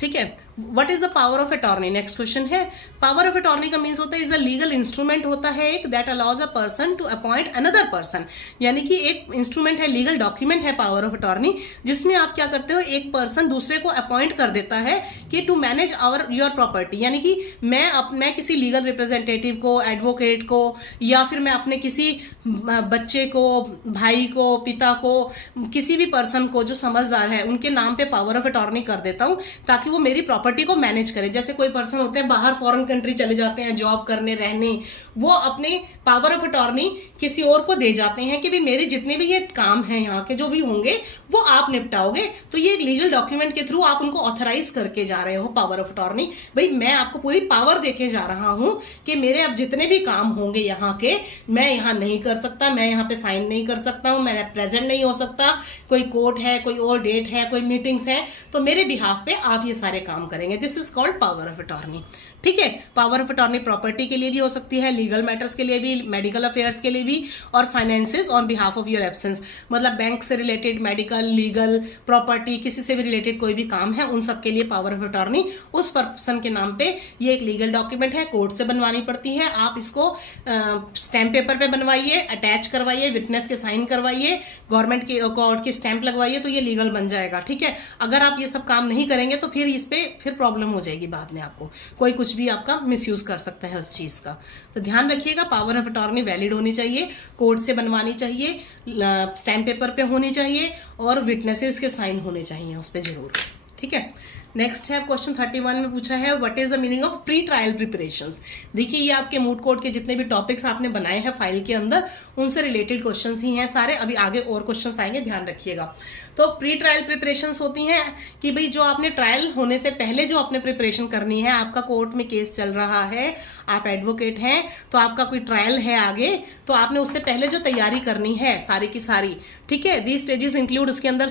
ठीक है। What is the power of attorney, next question है। पावर ऑफ अटॉर्नी का मीन्स होता है इज अ लीगल इंस्ट्रूमेंट होता है एक that allows a person to appoint another person. यानी कि एक इंस्ट्रूमेंट है, लीगल डॉक्यूमेंट है पावर ऑफ अटॉर्नी, जिसमें आप क्या करते हो, एक पर्सन दूसरे को अपॉइंट कर देता है कि to manage our your property. यानी कि मैं किसी लीगल रिप्रेजेंटेटिव को, एडवोकेट को, या फिर मैं अपने किसी बच्चे को, भाई को, पिता को, किसी भी पर्सन को जो समझदार है उनके नाम पे पावर ऑफ अटॉर्नी कर देता हूं ताकि वो मेरी प्रॉपर्टी को मैनेज करे। जैसे कोई पर्सन होते हैं बाहर फॉरेन कंट्री चले जाते हैं जॉब करने, रहने, वो अपने पावर ऑफ अटॉर्नी किसी और को दे जाते हैं कि भाई मेरे जितने भी ये काम हैं यहाँ के जो भी होंगे वो आप निपटाओगे। तो ये लीगल डॉक्यूमेंट के थ्रू आप उनको ऑथराइज करके जा रहे हो पावर ऑफ अटॉर्नी। भाई मैं आपको पूरी पावर देके जा रहा हूं कि मेरे अब जितने भी काम होंगे यहाँ के, मैं यहाँ नहीं कर सकता, मैं यहाँ पे साइन नहीं कर सकता हूँ, मैं प्रेजेंट नहीं हो सकता, कोई कोर्ट है, कोई और डेट है, कोई मीटिंग्स है, तो मेरे बिहाफ पे आप ये सारे काम करेंगे। This is called power of attorney, ठीक है। पावर ऑफ अटॉर्नी प्रॉपर्टी के लिए भी हो सकती है, लीगल मैटर्स के लिए भी, मेडिकल अफेयर्स के लिए भी, और finances on behalf of your absence. मतलब बैंक से रिलेटेड, मेडिकल, लीगल, प्रॉपर्टी, किसी से भी रिलेटेड कोई भी काम है उन सब के लिए पावर ऑफ अटॉर्नी उस पर्सन के नाम पे ये एक लीगल डॉक्यूमेंट है, कोर्ट से बनवानी पड़ती है। आप इसको स्टैम्प पेपर पे बनवाइए, अटैच करवाइए, विटनेस के साइन करवाइए, गवर्नमेंट के कोर्ट की स्टैंप लगवाइए, तो ये लीगल बन जाएगा, ठीक है। अगर आप ये सब काम नहीं करेंगे तो फिर इस पे फिर प्रॉब्लम हो जाएगी बाद में, आपको कोई कुछ भी आपका मिसयूज कर सकता है उस चीज का। तो ध्यान रखिएगा, पावर ऑफ अटॉर्नी वैलिड होनी चाहिए, कोर्ट से बनवानी चाहिए, स्टैम्प पेपर पे होनी चाहिए, और विटनेसेस के साइन होने चाहिए उस पर जरूर, ठीक है। नेक्स्ट है क्वेश्चन 31 में पूछा है what is the meaning of pre trial preparations. देखिए ये आपके मूड कोर्ट के जितने भी टॉपिक्स आपने बनाए हैं फाइल के अंदर उनसे रिलेटेड क्वेश्चंस ही हैं सारे। अभी आगे और क्वेश्चंस आएंगे, ध्यान रखिएगा। तो प्री ट्रायल प्रिपरेशंस होती हैं कि भाई जो आपने ट्रायल होने से पहले जो आपने प्रिपरेशन करनी है, आपका कोर्ट में केस चल रहा है, आप एडवोकेट हैं, तो आपका कोई ट्रायल है आगे, तो आपने उससे पहले जो तैयारी करनी है सारी की सारी, ठीक है। दी स्टेजेस इंक्लूड, उसके अंदर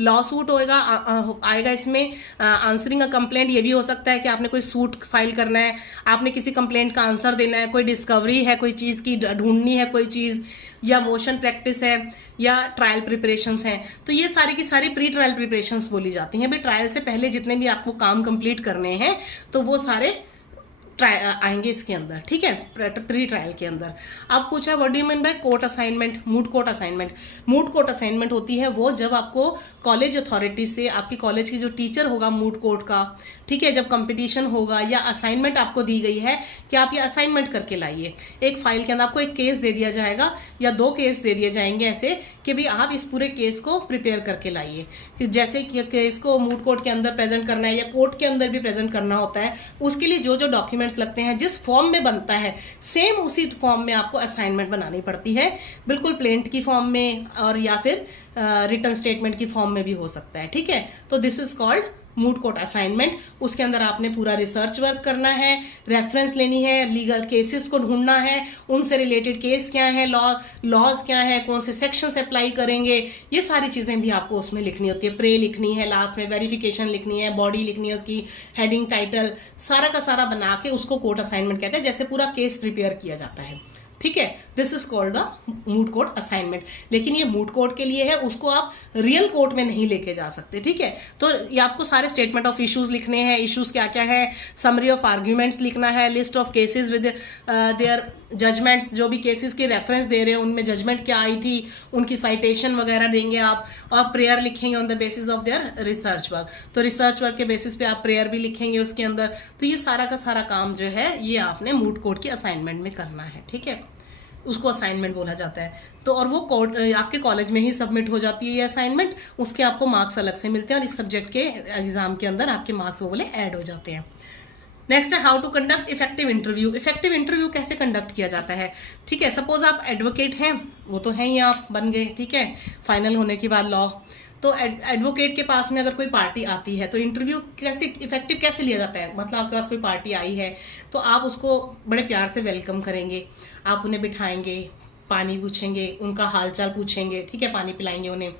लॉ सूट होएगा, आएगा इसमें, आंसरिंग अ कंप्लेंट, ये भी हो सकता है कि आपने कोई सूट फाइल करना है, आपने किसी कंप्लेंट का आंसर देना है, कोई डिस्कवरी है, कोई चीज की ढूंढनी है कोई चीज, या मोशन प्रैक्टिस है, या ट्रायल प्रिपरेशंस हैं। तो ये सारी की सारी प्री ट्रायल प्रिपरेशंस बोली जाती हैं। भाई ट्रायल से पहले जितने भी आपको काम कंप्लीट करने हैं तो वो सारे आएंगे इसके अंदर, ठीक है, प्री ट्रायल के अंदर। अब पूछा what do you mean by court assignment, moot court assignment. Moot court assignment होती है वो जब आपको कॉलेज अथॉरिटी से, आपकी कॉलेज की जो टीचर होगा मूड कोर्ट का, ठीक है, जब कंपटीशन होगा या असाइनमेंट आपको दी गई है कि आप ये असाइनमेंट करके लाइए। एक फाइल के अंदर आपको एक केस दे दिया जाएगा या 2 केस दे दिए जाएंगे ऐसे कि भाई आप इस पूरे केस को प्रिपेयर करके लाइए। जैसे केस को मूड कोर्ट के अंदर प्रेजेंट करना है या कोर्ट के अंदर भी प्रेजेंट करना होता है, उसके लिए जो जो डॉक्यूमेंट लगते हैं, जिस फॉर्म में बनता है सेम उसी फॉर्म में आपको असाइनमेंट बनानी पड़ती है, बिल्कुल प्लेंट की फॉर्म में और या फिर रिटन स्टेटमेंट की फॉर्म में भी हो सकता है, ठीक है। तो this is called moot court assignment. उसके अंदर आपने पूरा रिसर्च वर्क करना है, रेफरेंस लेनी है, लीगल केसेस को ढूंढना है, उनसे रिलेटेड केस क्या है, लॉज क्या है, कौन से सेक्शंस अप्लाई करेंगे, ये सारी चीजें भी आपको उसमें लिखनी होती है। प्रे लिखनी है, लास्ट में वेरिफिकेशन लिखनी है, बॉडी लिखनी है, उसकी हेडिंग, टाइटल, सारा का सारा बना के उसको कोर्ट असाइनमेंट कहते हैं, जैसे पूरा केस प्रिपेयर किया जाता है, ठीक है। This is called the moot court assignment. लेकिन ये मूड कोर्ट के लिए है, उसको आप रियल कोर्ट में नहीं लेके जा सकते, ठीक है। तो ये आपको सारे स्टेटमेंट ऑफ इश्यूज लिखने हैं, इश्यूज क्या क्या है, समरी ऑफ आर्ग्यूमेंट्स लिखना है, list of cases with their judgments, जो भी केसेस की रेफरेंस दे रहे हैं उनमें जजमेंट क्या आई थी, उनकी साइटेशन वगैरह देंगे आप, और प्रेयर लिखेंगे on the basis of their research work. तो रिसर्च वर्क के बेसिस पे आप प्रेयर भी लिखेंगे उसके अंदर। तो ये सारा का सारा काम जो है ये आपने मूड कोर्ट की असाइनमेंट में करना है, ठीक है, उसको असाइनमेंट बोला जाता है। तो और वो कोर्ट आपके कॉलेज में ही सबमिट हो जाती है ये असाइनमेंट, उसके आपको मार्क्स अलग से मिलते हैं, और इस सब्जेक्ट के एग्जाम के अंदर आपके मार्क्स वो वाले ऐड हो जाते हैं। नेक्स्ट है how to conduct effective interview. Effective interview कैसे कंडक्ट किया जाता है, ठीक है। सपोज आप एडवोकेट हैं, वो तो हैं ही, आप बन गए, ठीक है, फाइनल होने के बाद लॉ, तो एडवोकेट के पास में अगर कोई पार्टी आती है तो इंटरव्यू कैसे इफेक्टिव कैसे लिया जाता है, मतलब आपके पास कोई पार्टी आई है तो आप उसको बड़े प्यार से वेलकम करेंगे, आप उन्हें बिठाएंगे, पानी पूछेंगे, उनका हालचाल पूछेंगे, ठीक है, पानी पिलाएंगे उन्हें,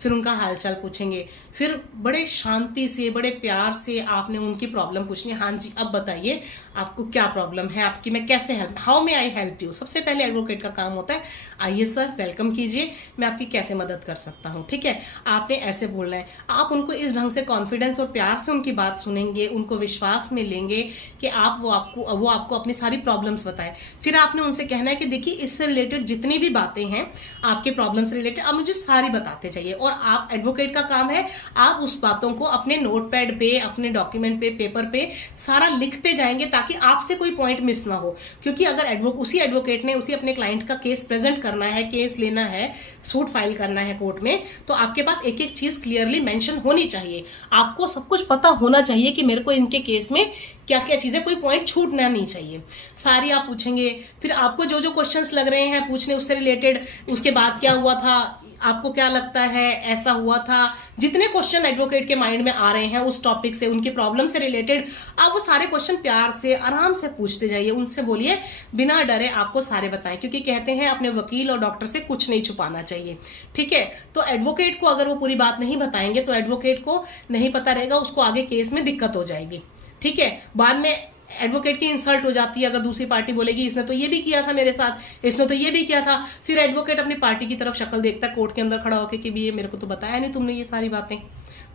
फिर उनका हालचाल पूछेंगे, फिर बड़े शांति से बड़े प्यार से आपने उनकी प्रॉब्लम पूछनी है। हाँ जी, अब बताइए आपको क्या प्रॉब्लम है, आपकी मैं कैसे help, how may I help you. सबसे पहले एडवोकेट का काम होता है, आइए सर वेलकम कीजिए, मैं आपकी कैसे मदद कर सकता हूँ, ठीक है, आपने ऐसे बोलना है। आप उनको इस ढंग से कॉन्फिडेंस और प्यार से उनकी बात सुनेंगे, उनको विश्वास में लेंगे कि वो आपको अपनी सारी प्रॉब्लम्स बताए। फिर आपने उनसे कहना है कि देखिए इससे रिलेटेड जितनी भी बातें हैं आपके प्रॉब्लम से रिलेटेड, आप मुझे सारी बताते जाइए। और आप एडवोकेट का काम है, आप उस बातों को अपने नोटपैड पे, अपने डॉक्यूमेंट पे, पेपर पे सारा लिखते जाएंगे ताकि आपसे कोई पॉइंट मिस ना हो। क्योंकि अगर उसी एडवोकेट ने उसी अपने क्लाइंट का केस प्रेजेंट करना है, केस लेना है, सूट फाइल करना है कोर्ट में, तो आपके पास एक एक चीज क्लियरली मेंशन होनी चाहिए। आपको सब कुछ पता होना चाहिए कि मेरे को इनके केस में क्या क्या चीजें, कोई पॉइंट छूटना नहीं चाहिए, सारी आप पूछेंगे। फिर आपको जो जो क्वेश्चंस लग रहे हैं पूछने उससे रिलेटेड, उसके बाद क्या हुआ था, आपको क्या लगता है ऐसा हुआ था, जितने क्वेश्चन एडवोकेट के माइंड में आ रहे हैं उस टॉपिक से, उनकी प्रॉब्लम से रिलेटेड, आप वो सारे क्वेश्चन प्यार से आराम से पूछते जाइए, उनसे बोलिए, बिना डरे आपको सारे बताएं। क्योंकि कहते हैं अपने वकील और डॉक्टर से कुछ नहीं छुपाना चाहिए, ठीक है। तो एडवोकेट को अगर वो पूरी बात नहीं बताएंगे तो एडवोकेट को नहीं पता रहेगा, उसको आगे केस में दिक्कत हो जाएगी, ठीक है। बाद में एडवोकेट की इंसल्ट हो जाती है अगर दूसरी पार्टी बोलेगी इसने तो ये भी किया था मेरे साथ, इसने तो ये भी किया था। फिर एडवोकेट अपनी पार्टी की तरफ शक्ल देखता है कोर्ट के अंदर खड़ा होकर कि भी ये मेरे को तो बताया नहीं तुमने ये सारी बातें।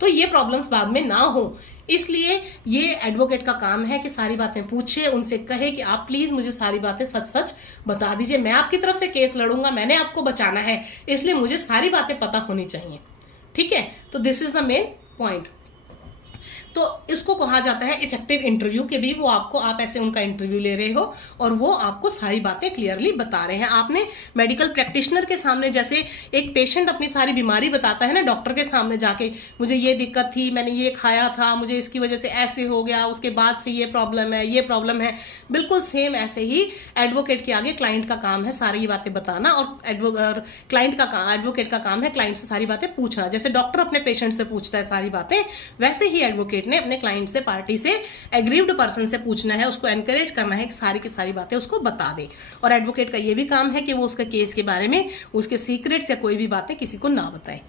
तो ये प्रॉब्लम्स बाद में ना हो, इसलिए ये एडवोकेट का काम है कि सारी बातें पूछे, उनसे कहे कि आप प्लीज मुझे सारी बातें सच सच बता दीजिए, मैं आपकी तरफ से केस लड़ूंगा, मैंने आपको बचाना है, इसलिए मुझे सारी बातें पता होनी चाहिए, ठीक है। तो this is the main point. तो इसको कहा जाता है इफेक्टिव इंटरव्यू के भी वो आपको, आप ऐसे उनका इंटरव्यू ले रहे हो और वो आपको सारी बातें क्लियरली बता रहे हैं। आपने मेडिकल प्रैक्टिशनर के सामने, जैसे एक पेशेंट अपनी सारी बीमारी बताता है ना डॉक्टर के सामने जाके, मुझे ये दिक्कत थी, मैंने ये खाया था, मुझे इसकी वजह से ऐसे हो गया, उसके बाद से ये प्रॉब्लम है, ये प्रॉब्लम है, बिल्कुल सेम ऐसे ही एडवोकेट के आगे क्लाइंट का काम है सारी ये बातें बताना। और क्लाइंट का काम, एडवोकेट का काम है क्लाइंट से सारी बातें पूछना। जैसे डॉक्टर अपने पेशेंट से पूछता है सारी बातें, वैसे ही एडवोकेट ने अपने क्लाइंट से, पार्टी से, एग्रीव्ड पर्सन से पूछना है, उसको एनकरेज करना है कि सारी की सारी बातें उसको बता दे। और एडवोकेट का ये भी काम है कि वो उसके केस के बारे में, उसके सीक्रेट्स या कोई भी बातें किसी को ना बताए।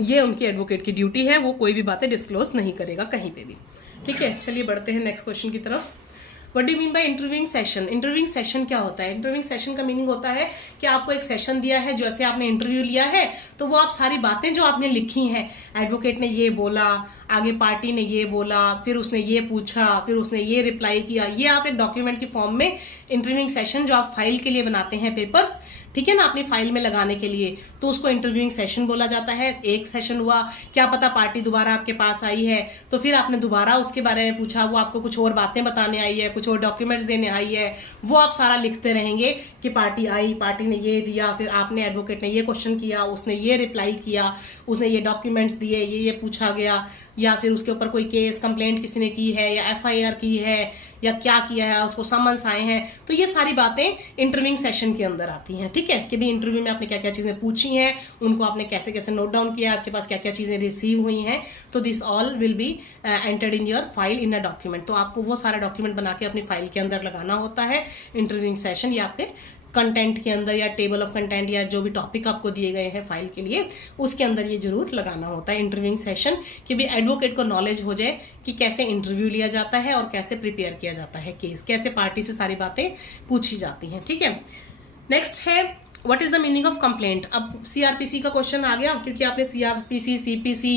ये उनकी एडवोकेट की ड्यूटी है, वो कोई भी बातें डिस्क्लोज नहीं करेगा कहीं पे भी, ठीक है। चलिए बढ़ते हैं नेक्स्ट क्वेश्चन की तरफ। What do you mean bye interviewing session? Interviewing session क्या होता है? इंटरव्यूइंग सेशन का मीनिंग होता है कि आपको एक सेशन दिया है, जैसे आपने इंटरव्यू लिया है तो वो आप सारी बातें जो आपने लिखी हैं, एडवोकेट ने ये बोला, आगे पार्टी ने ये बोला, फिर उसने ये पूछा, फिर उसने ये रिप्लाई किया, ये आप एक डॉक्यूमेंट की फॉर्म में इंटरव्यूइंग सेशन जो आप फाइल के लिए बनाते हैं पेपर्स, ठीक है ना, अपनी फाइल में लगाने के लिए, तो उसको इंटरव्यूइंग सेशन बोला जाता है। एक सेशन हुआ, क्या पता पार्टी दोबारा आपके पास आई है तो फिर आपने दोबारा उसके बारे में पूछा, वो आपको कुछ और बातें बताने आई है, कुछ और डॉक्यूमेंट्स देने आई है, वो आप सारा लिखते रहेंगे कि पार्टी आई, पार्टी ने ये दिया, फिर आपने, एडवोकेट ने ये क्वेश्चन किया, उसने ये रिप्लाई किया, उसने ये डॉक्यूमेंट्स दिए, ये पूछा गया, या फिर उसके ऊपर कोई केस कंप्लेंट किसी ने की है या FIR की है या क्या किया है, उसको समन्स आए हैं, तो ये सारी बातें इंटरव्यूइंग सेशन के अंदर आती हैं, ठीक है। कि भी इंटरव्यू में आपने क्या क्या चीजें पूछी हैं, उनको आपने कैसे कैसे नोट डाउन किया, आपके पास क्या क्या चीजें रिसीव हुई हैं, तो this all will be entered in your file in a document. तो आपको वो सारा डॉक्यूमेंट बना के अपनी फाइल के अंदर लगाना होता है। इंटरव्यूइंग सेशन या आपके कंटेंट के अंदर या टेबल ऑफ कंटेंट या जो भी टॉपिक आपको दिए गए हैं फाइल के लिए, उसके अंदर ये जरूर लगाना होता है इंटरव्यूइंग सेशन, कि भी एडवोकेट को नॉलेज हो जाए कि कैसे इंटरव्यू लिया जाता है और कैसे प्रिपेयर किया जाता है केस, कैसे पार्टी से सारी बातें पूछी जाती हैं, ठीक है। नेक्स्ट है what is the meaning of complaint. अब CRPC का क्वेश्चन आ गया, क्योंकि आपने CRPC, CPC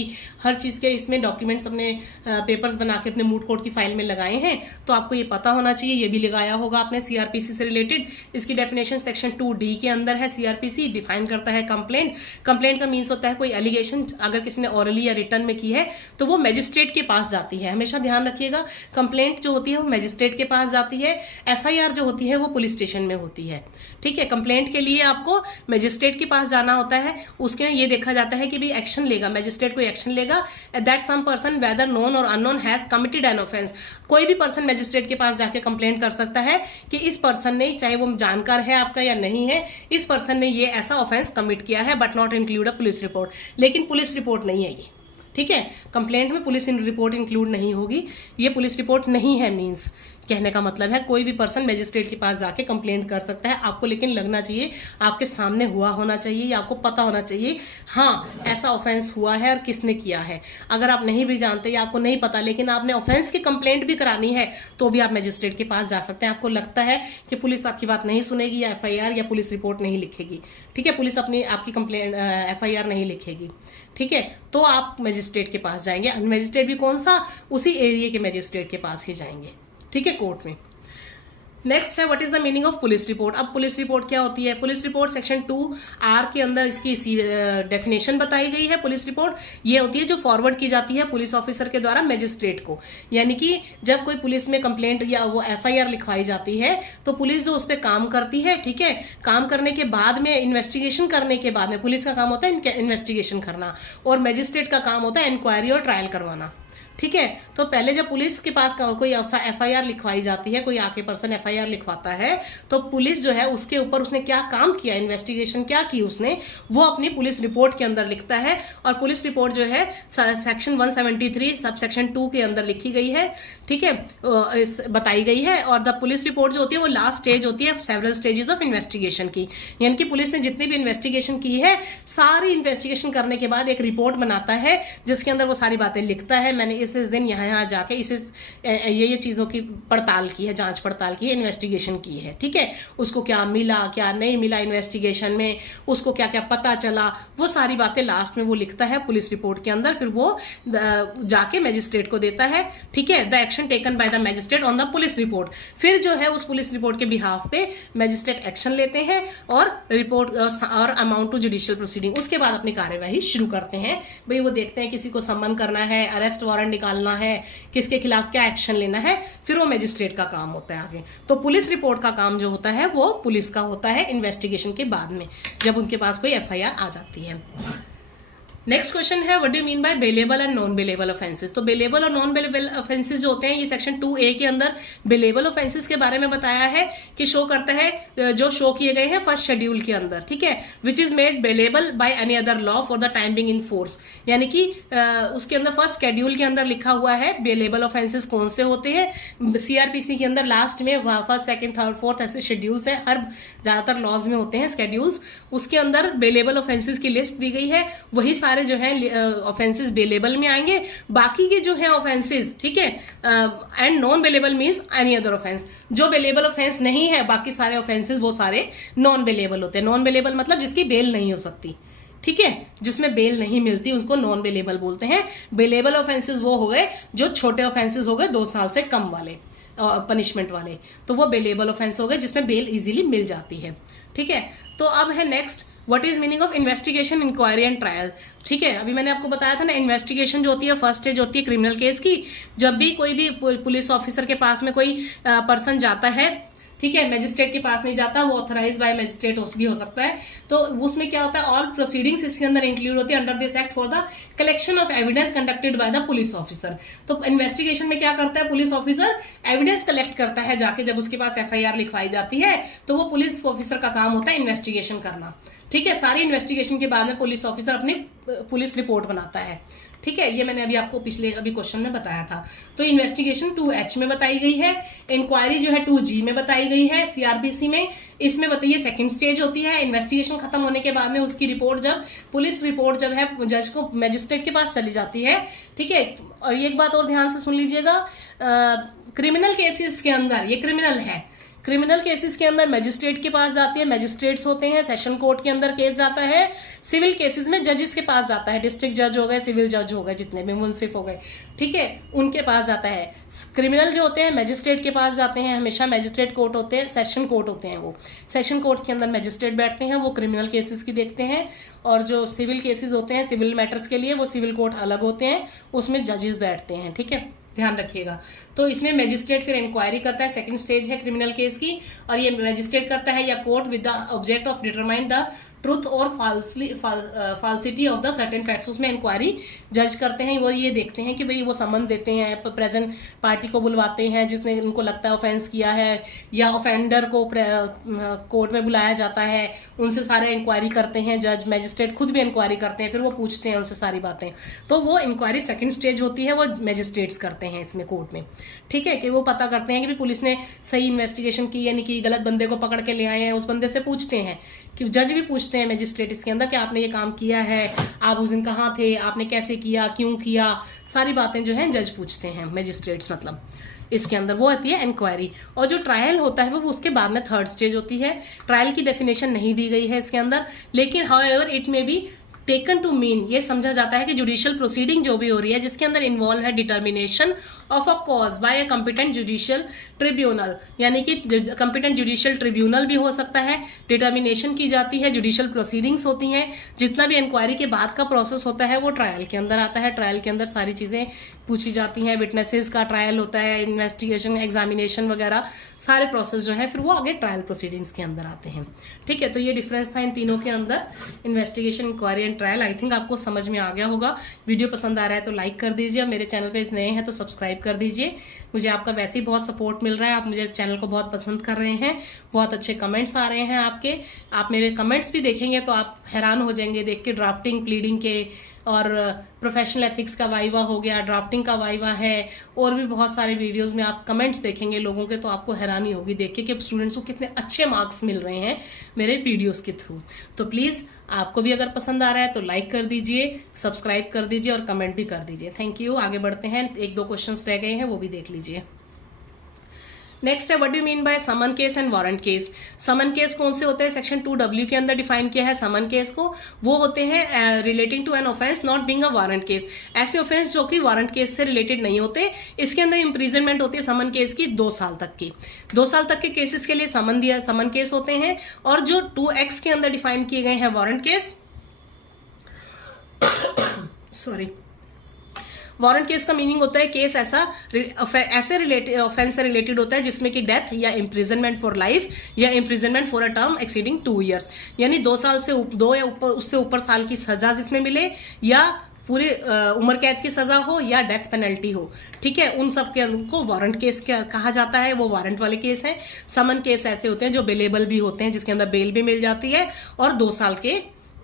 हर चीज़ के इसमें डॉक्यूमेंट्स अपने पेपर्स बना के अपने मूट कोर्ट की फाइल में लगाए हैं, तो आपको ये पता होना चाहिए, ये भी लगाया होगा आपने CRPC से रिलेटेड। इसकी डेफिनेशन सेक्शन 2D के अंदर है। CRPC डिफाइन करता है कंप्लेंट। कंप्लेंट का मीन्स होता है कोई एलिगेशन अगर किसी ने ऑरली या रिटर्न में की है तो वो मैजिस्ट्रेट के पास जाती है। हमेशा ध्यान रखिएगा, कंप्लेंट जो होती है वो मैजिस्ट्रेट के पास जाती है, FIR जो होती है वो पुलिस स्टेशन में होती है, ठीक है। कंप्लेंट के लिए आपको मजिस्ट्रेट के पास जाना होता है, उसके ये देखा जाता है कि भाई एक्शन लेगा, मजिस्ट्रेट कोई एक्शन लेगा that some person whether known or unknown has committed an offence. कोई भी पर्सन मजिस्ट्रेट के पास जाके कंप्लेंट कर सकता है कि इस पर्सन ने, चाहे वो जानकार है आपका या नहीं है, इस पर्सन ने ये ऐसा ऑफेंस कमिट किया है, but not include a police report. लेकिन पुलिस रिपोर्ट नहीं है ये, ठीक है, कंप्लेंट में पुलिस रिपोर्ट इंक्लूड नहीं होगी। ये पुलिस रिपोर्ट नहीं है, मींस कहने का मतलब है कोई भी पर्सन मजिस्ट्रेट के पास जाके कंप्लेंट कर सकता है। आपको लेकिन लगना चाहिए, आपके सामने हुआ होना चाहिए, या आपको पता होना चाहिए हाँ ऐसा ऑफेंस हुआ है और किसने किया है। अगर आप नहीं भी जानते या आपको नहीं पता, लेकिन आपने ऑफेंस की कंप्लेंट भी करानी है, तो भी आप मजिस्ट्रेट के पास जा सकते हैं। आपको लगता है कि पुलिस आपकी बात नहीं सुनेगी, या FIR या पुलिस रिपोर्ट नहीं लिखेगी, ठीक है, पुलिस अपनी आपकी कंप्लेंट FIR नहीं लिखेगी, ठीक है, तो आप मजिस्ट्रेट के पास जाएंगे। मजिस्ट्रेट भी कौन सा, उसी एरिया के मजिस्ट्रेट के पास ही जाएंगे, ठीक है, कोर्ट में। नेक्स्ट है what is the meaning of police report. अब पुलिस रिपोर्ट क्या होती है? पुलिस रिपोर्ट सेक्शन 2R के अंदर इसकी डेफिनेशन बताई गई है। पुलिस रिपोर्ट ये होती है जो फॉरवर्ड की जाती है पुलिस ऑफिसर के द्वारा मजिस्ट्रेट को, यानी कि जब कोई पुलिस में कंप्लेंट या वो FIR लिखवाई जाती है तो पुलिस जो उस पर काम करती है, ठीक है, काम करने के बाद में, इन्वेस्टिगेशन करने के बाद में, पुलिस का काम होता है इन्वेस्टिगेशन करना और मजिस्ट्रेट का काम होता है इंक्वायरी और ट्रायल करवाना, ठीक है। तो पहले जब पुलिस के पास कोई FIR लिखवाई जाती है, कोई आके पर्सन FIR लिखवाता है, तो पुलिस जो है उसके ऊपर उसने क्या काम किया, इन्वेस्टिगेशन क्या की उसने, वो अपनी पुलिस रिपोर्ट के अंदर लिखता है। और पुलिस रिपोर्ट जो है सेक्शन 173 सब सेक्शन 2 के अंदर लिखी गई है, ठीक है, बताई गई है। और द पुलिस रिपोर्ट जो होती है वो लास्ट स्टेज होती है सेवरल स्टेजेस ऑफ इन्वेस्टिगेशन की, यानी कि पुलिस ने जितनी भी इन्वेस्टिगेशन की है, सारी इन्वेस्टिगेशन करने के बाद एक रिपोर्ट बनाता है जिसके अंदर वो सारी बातें लिखता है। मैंने इस दिन यहाँ जाके ये चीजों की पड़ताल की है, जांच पड़ताल की है, इन्वेस्टिगेशन की है, ठीक है, उसको क्या मिला क्या नहीं मिला इन्वेस्टिगेशन में, उसको क्या क्या पता चला, वो सारी बातें लास्ट में वो लिखता है पुलिस रिपोर्ट के अंदर। फिर वो जाके मजिस्ट्रेट को देता है, ठीक है, the action taken by the magistrate on the police report. फिर जो है उस पुलिस रिपोर्ट के बिहाफ पे मजिस्ट्रेट एक्शन लेते हैं और रिपोर्ट और अमाउंट टू जुडिशियल प्रोसीडिंग, उसके बाद अपनी कार्यवाही शुरू करते हैं। भाई वो देखते हैं किसी को समन करना है, अरेस्ट वारंट निकालना है, किसके खिलाफ क्या एक्शन लेना है, फिर वो मजिस्ट्रेट का काम होता है आगे। तो पुलिस रिपोर्ट का काम जो होता है वो पुलिस का होता है इन्वेस्टिगेशन के बाद में, जब उनके पास कोई FIR आ जाती है। नेक्स्ट क्वेश्चन है what do mean bye bailable and non bailable offences. तो बेलेबल और नॉन बेलेबल ऑफेंसेस जो होते हैं, ये सेक्शन 2A के अंदर बेलेबल ऑफेंसेस के बारे में बताया है कि शो करता है, जो शो किए गए हैं फर्स्ट शेड्यूल के अंदर, ठीक है, which is made bailable by any other law for the time being in force, यानी कि उसके अंदर फर्स्ट शेड्यूल के अंदर लिखा हुआ है बेलेबल ऑफेंसेस कौन से होते हैं। CRPC के अंदर लास्ट में फर्स्ट सेकंड थर्ड फोर्थ ऐसे शेड्यूल्स है, हर ज्यादातर लॉज में होते हैं शेड्यूल्स, उसके अंदर बेलेबल ऑफेंसेस की लिस्ट दी गई है। वही सारे जो है ऑफेंसेस बेलेबल में आएंगे, बाकी के जो है ऑफेंसेस, ठीक है, and non bailable means any other offence. जो बेलेबल ऑफेंस नहीं है, बाकी सारे ऑफेंसेस वो सारे नॉन बेलेबल होते हैं। नॉन बेलेबल मतलब जिसकी बेल नहीं हो सकती, ठीक है, जिसमें बेल नहीं मिलती उसको नॉन बेलेबल बोलते हैं। बेलेबल ऑफेंसेस वो हो गए जो छोटे ऑफेंसेस हो गए 2 साल से कम वाले पनिशमेंट वाले, तो वो बेलेबल ऑफेंस हो गए जिसमें बेल इजीली मिल जाती है, ठीक है। तो अब है next what is meaning of investigation, inquiry and trial, ठीक है। अभी मैंने आपको बताया था ना, इन्वेस्टिगेशन जो होती है फर्स्ट स्टेज होती है क्रिमिनल केस की। जब भी कोई भी पुलिस ऑफिसर के पास में कोई पर्सन जाता है, ठीक है, मजिस्ट्रेट के पास नहीं जाता, वो ऑथराइज बाय मजिस्ट्रेट भी हो सकता है, तो उसमें क्या होता है, ऑल प्रोसीडिंग्स इसके अंदर इंक्लूड होती है under this act for the collection of evidence conducted by the police officer. तो इन्वेस्टिगेशन में क्या करता है पुलिस ऑफिसर, एविडेंस कलेक्ट करता है जाके, जब उसके पास FIR लिखवाई जाती है तो वो पुलिस ऑफिसर का काम होता है इन्वेस्टिगेशन करना, ठीक है। सारी इन्वेस्टिगेशन के बाद में पुलिस ऑफिसर अपनी पुलिस रिपोर्ट बनाता है, ठीक है। ये मैंने अभी आपको पिछले क्वेश्चन में बताया था। तो इन्वेस्टिगेशन 2H में बताई गई है, इंक्वायरी जो है 2G में बताई गई है CRPC में। इसमें बताइए सेकंड स्टेज होती है, इन्वेस्टिगेशन खत्म होने के बाद में उसकी रिपोर्ट, जब पुलिस रिपोर्ट जब है जज को मजिस्ट्रेट के पास चली जाती है, ठीक है। और ये एक बात और ध्यान से सुन लीजिएगा, क्रिमिनल केसेस के अंदर, ये क्रिमिनल है, क्रिमिनल केसेस के अंदर मजिस्ट्रेट के पास जाती है, मजिस्ट्रेट्स होते हैं, सेशन कोर्ट के अंदर केस जाता है। सिविल केसेस में जजेस के पास जाता है, डिस्ट्रिक्ट जज हो गए, सिविल जज हो गए, जितने भी मुंसिफ हो गए, ठीक है, उनके पास जाता है। क्रिमिनल जो होते हैं मजिस्ट्रेट के पास जाते हैं, हमेशा मजिस्ट्रेट कोर्ट होते हैं, सेशन कोर्ट होते हैं, वो सेशन कोर्ट के अंदर मजिस्ट्रेट बैठते हैं, वो क्रिमिनल केसेस की देखते हैं। और जो सिविल केसेस होते हैं, सिविल मैटर्स के लिए वो सिविल कोर्ट अलग होते हैं, उसमें जजेस बैठते हैं, ठीक है। ध्यान रखिएगा। तो इसमें मैजिस्ट्रेट फिर इंक्वायरी करता है, सेकंड स्टेज है क्रिमिनल केस की, और ये मैजिस्ट्रेट करता है या court with the object of determine the truth और फाल्सिटी ऑफ द सर्टेन फैक्ट्स। उसमें इंक्वायरी जज करते हैं, वो ये देखते हैं कि भाई वो समन देते हैं, प्रेजेंट पार्टी को बुलवाते हैं जिसने उनको लगता है ऑफेंस किया है, या ऑफेंडर को कोर्ट में बुलाया जाता है, उनसे सारे इंक्वायरी करते हैं जज, मैजिस्ट्रेट खुद भी इंक्वायरी करते हैं, फिर वो पूछते हैं उनसे सारी बातें। तो वो इंक्वायरी सेकंड स्टेज होती है, वो मैजिस्ट्रेट्स करते हैं इसमें कोर्ट में, ठीक है, कि वो पता करते हैं कि पुलिस ने सही इन्वेस्टिगेशन की या नहीं की, गलत बंदे को पकड़ के ले आए हैं, उस बंदे से पूछते हैं, कि जज भी पूछते हैं मैजिस्ट्रेट इसके अंदर कि आपने ये काम किया है, आप उस दिन कहाँ थे, आपने कैसे किया, क्यों किया, सारी बातें जो है जज पूछते हैं, मैजिस्ट्रेट्स मतलब इसके अंदर। वो होती है इंक्वायरी। और जो ट्रायल होता है वो उसके बाद में थर्ड स्टेज होती है। ट्रायल की डेफिनेशन नहीं दी गई है इसके अंदर, लेकिन however it may be taken to mean, ये समझा जाता है कि जुडिशियल प्रोसीडिंग जो भी हो रही है जिसके अंदर इन्वॉल्व है determination of a cause by a competent judicial tribunal, यानी कि कंपिटेंट जुडिशियल ट्रिब्यूनल भी हो सकता है, डिटर्मिनेशन की जाती है, जुडिशियल प्रोसीडिंग्स होती हैं, जितना भी इंक्वायरी के बाद का प्रोसेस होता है वो ट्रायल के अंदर आता है। ट्रायल के अंदर सारी चीज़ें पूछी जाती हैं, विटनेसेस का ट्रायल होता है, इन्वेस्टिगेशन, एग्जामिनेशन वगैरह सारे प्रोसेस जो है फिर वो आगे ट्रायल प्रोसीडिंग्स के अंदर आते हैं, ठीक है। तो ये डिफरेंस था इन तीनों के अंदर, investigation, inquiry, trial. I think आपको समझ में आ गया होगा। वीडियो पसंद आ रहा है तो लाइक कर दीजिए, मेरे चैनल पे नए हैं तो सब्सक्राइब कर दीजिए। मुझे आपका वैसे ही बहुत सपोर्ट मिल रहा है, आप मुझे चैनल को बहुत पसंद कर रहे हैं, बहुत अच्छे कमेंट्स आ रहे हैं आपके। आप मेरे कमेंट्स भी देखेंगे तो आप हैरान हो जाएंगे देख के, ड्राफ्टिंग, प्लीडिंग के, और प्रोफेशनल एथिक्स का वाइवा हो गया, ड्राफ्टिंग का वाइवा है, और भी बहुत सारे वीडियोस में आप कमेंट्स देखेंगे लोगों के, तो आपको हैरानी होगी देख के कि स्टूडेंट्स को कितने अच्छे मार्क्स मिल रहे हैं मेरे वीडियोस के थ्रू। तो प्लीज़ आपको भी अगर पसंद आ रहा है तो लाइक कर दीजिए, सब्सक्राइब कर दीजिए और कमेंट भी कर दीजिए। Thank you. आगे बढ़ते हैं, 1-2 क्वेश्चंस रह गए हैं वो भी देख लीजिए। नेक्स्ट है, what do mean by summon case and warrant case. Summon case कौन से होते हैं? सेक्शन 2W के अंदर डिफाइन किया है समन केस को। वो होते हैं relating to an offence not being a warrant case, ऐसे ऑफेंस जो कि वारंट केस से रिलेटेड नहीं होते। इसके अंदर इम्प्रिजनमेंट होती है समन केस की 2 साल तक की। 2 साल तक के केसेस के लिए समन केस होते हैं। और जो 2X के अंदर डिफाइन किए गए हैं warrant case, sorry, warrant case का मीनिंग होता है केस ऐसे ऑफेंस से रिलेटेड होता है जिसमें कि डेथ या इम्प्रिजनमेंट फॉर लाइफ या imprisonment for a term exceeding 2 years, यानी 2 साल से 2 या उससे ऊपर साल की सजा जिसमें मिले, या पूरी उम्र कैद की सजा हो, या डेथ पेनल्टी हो, ठीक है, उन सब के को वारंट केस कहा जाता है। वो वारंट वाले केस हैं। समन केस ऐसे होते हैं जो बेलेबल भी होते हैं, जिसके अंदर बेल भी मिल जाती है और 2 साल के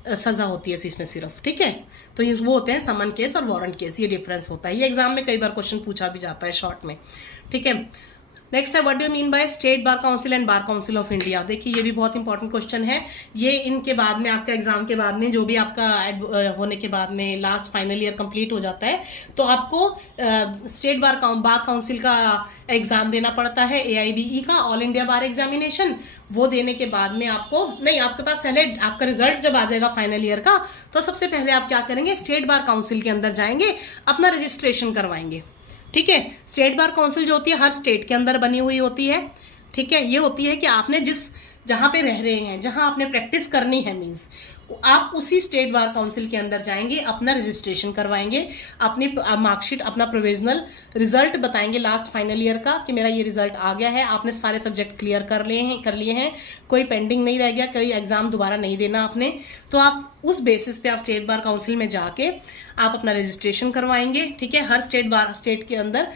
सजा होती है इसमें सिर्फ, ठीक है। तो ये वो होते हैं समन केस और वारंट केस, ये डिफरेंस होता है। ये एग्जाम में कई बार क्वेश्चन पूछा भी जाता है शॉर्ट में, ठीक है। नेक्स्ट है, what do mean by state bar council and bar council of India. देखिए ये भी बहुत इंपॉर्टेंट क्वेश्चन है। ये इनके बाद में आपका एग्जाम के बाद में, जो भी आपका होने के बाद में लास्ट फाइनल ईयर कंप्लीट हो जाता है, तो आपको स्टेट बार काउंसिल का एग्जाम देना पड़ता है, AIBE का, ऑल इंडिया बार एग्जामिनेशन। वो देने के बाद में आपको नहीं, आपके पास पहले आपका रिजल्ट जब आ जाएगा फाइनल ईयर का, तो सबसे पहले आप क्या करेंगे, स्टेट बार काउंसिल के अंदर जाएंगे, अपना रजिस्ट्रेशन करवाएंगे, ठीक है। स्टेट बार काउंसिल जो होती है हर स्टेट के अंदर बनी हुई होती है, ठीक है। ये होती है कि आपने जहां पे रह रहे हैं, जहां आपने प्रैक्टिस करनी है, मीन्स आप उसी स्टेट बार काउंसिल के अंदर जाएंगे, अपना रजिस्ट्रेशन करवाएंगे, अपनी मार्कशीट, अपना प्रोविजनल रिजल्ट बताएंगे लास्ट फाइनल ईयर का कि मेरा ये रिजल्ट आ गया है, आपने सारे सब्जेक्ट क्लियर कर लिए हैं, कोई पेंडिंग नहीं रह गया, कोई एग्जाम दोबारा नहीं देना आपने। तो आप उस बेसिस पे आप स्टेट बार काउंसिल में जाके आप अपना रजिस्ट्रेशन करवाएंगे, ठीक है। हर स्टेट के अंदर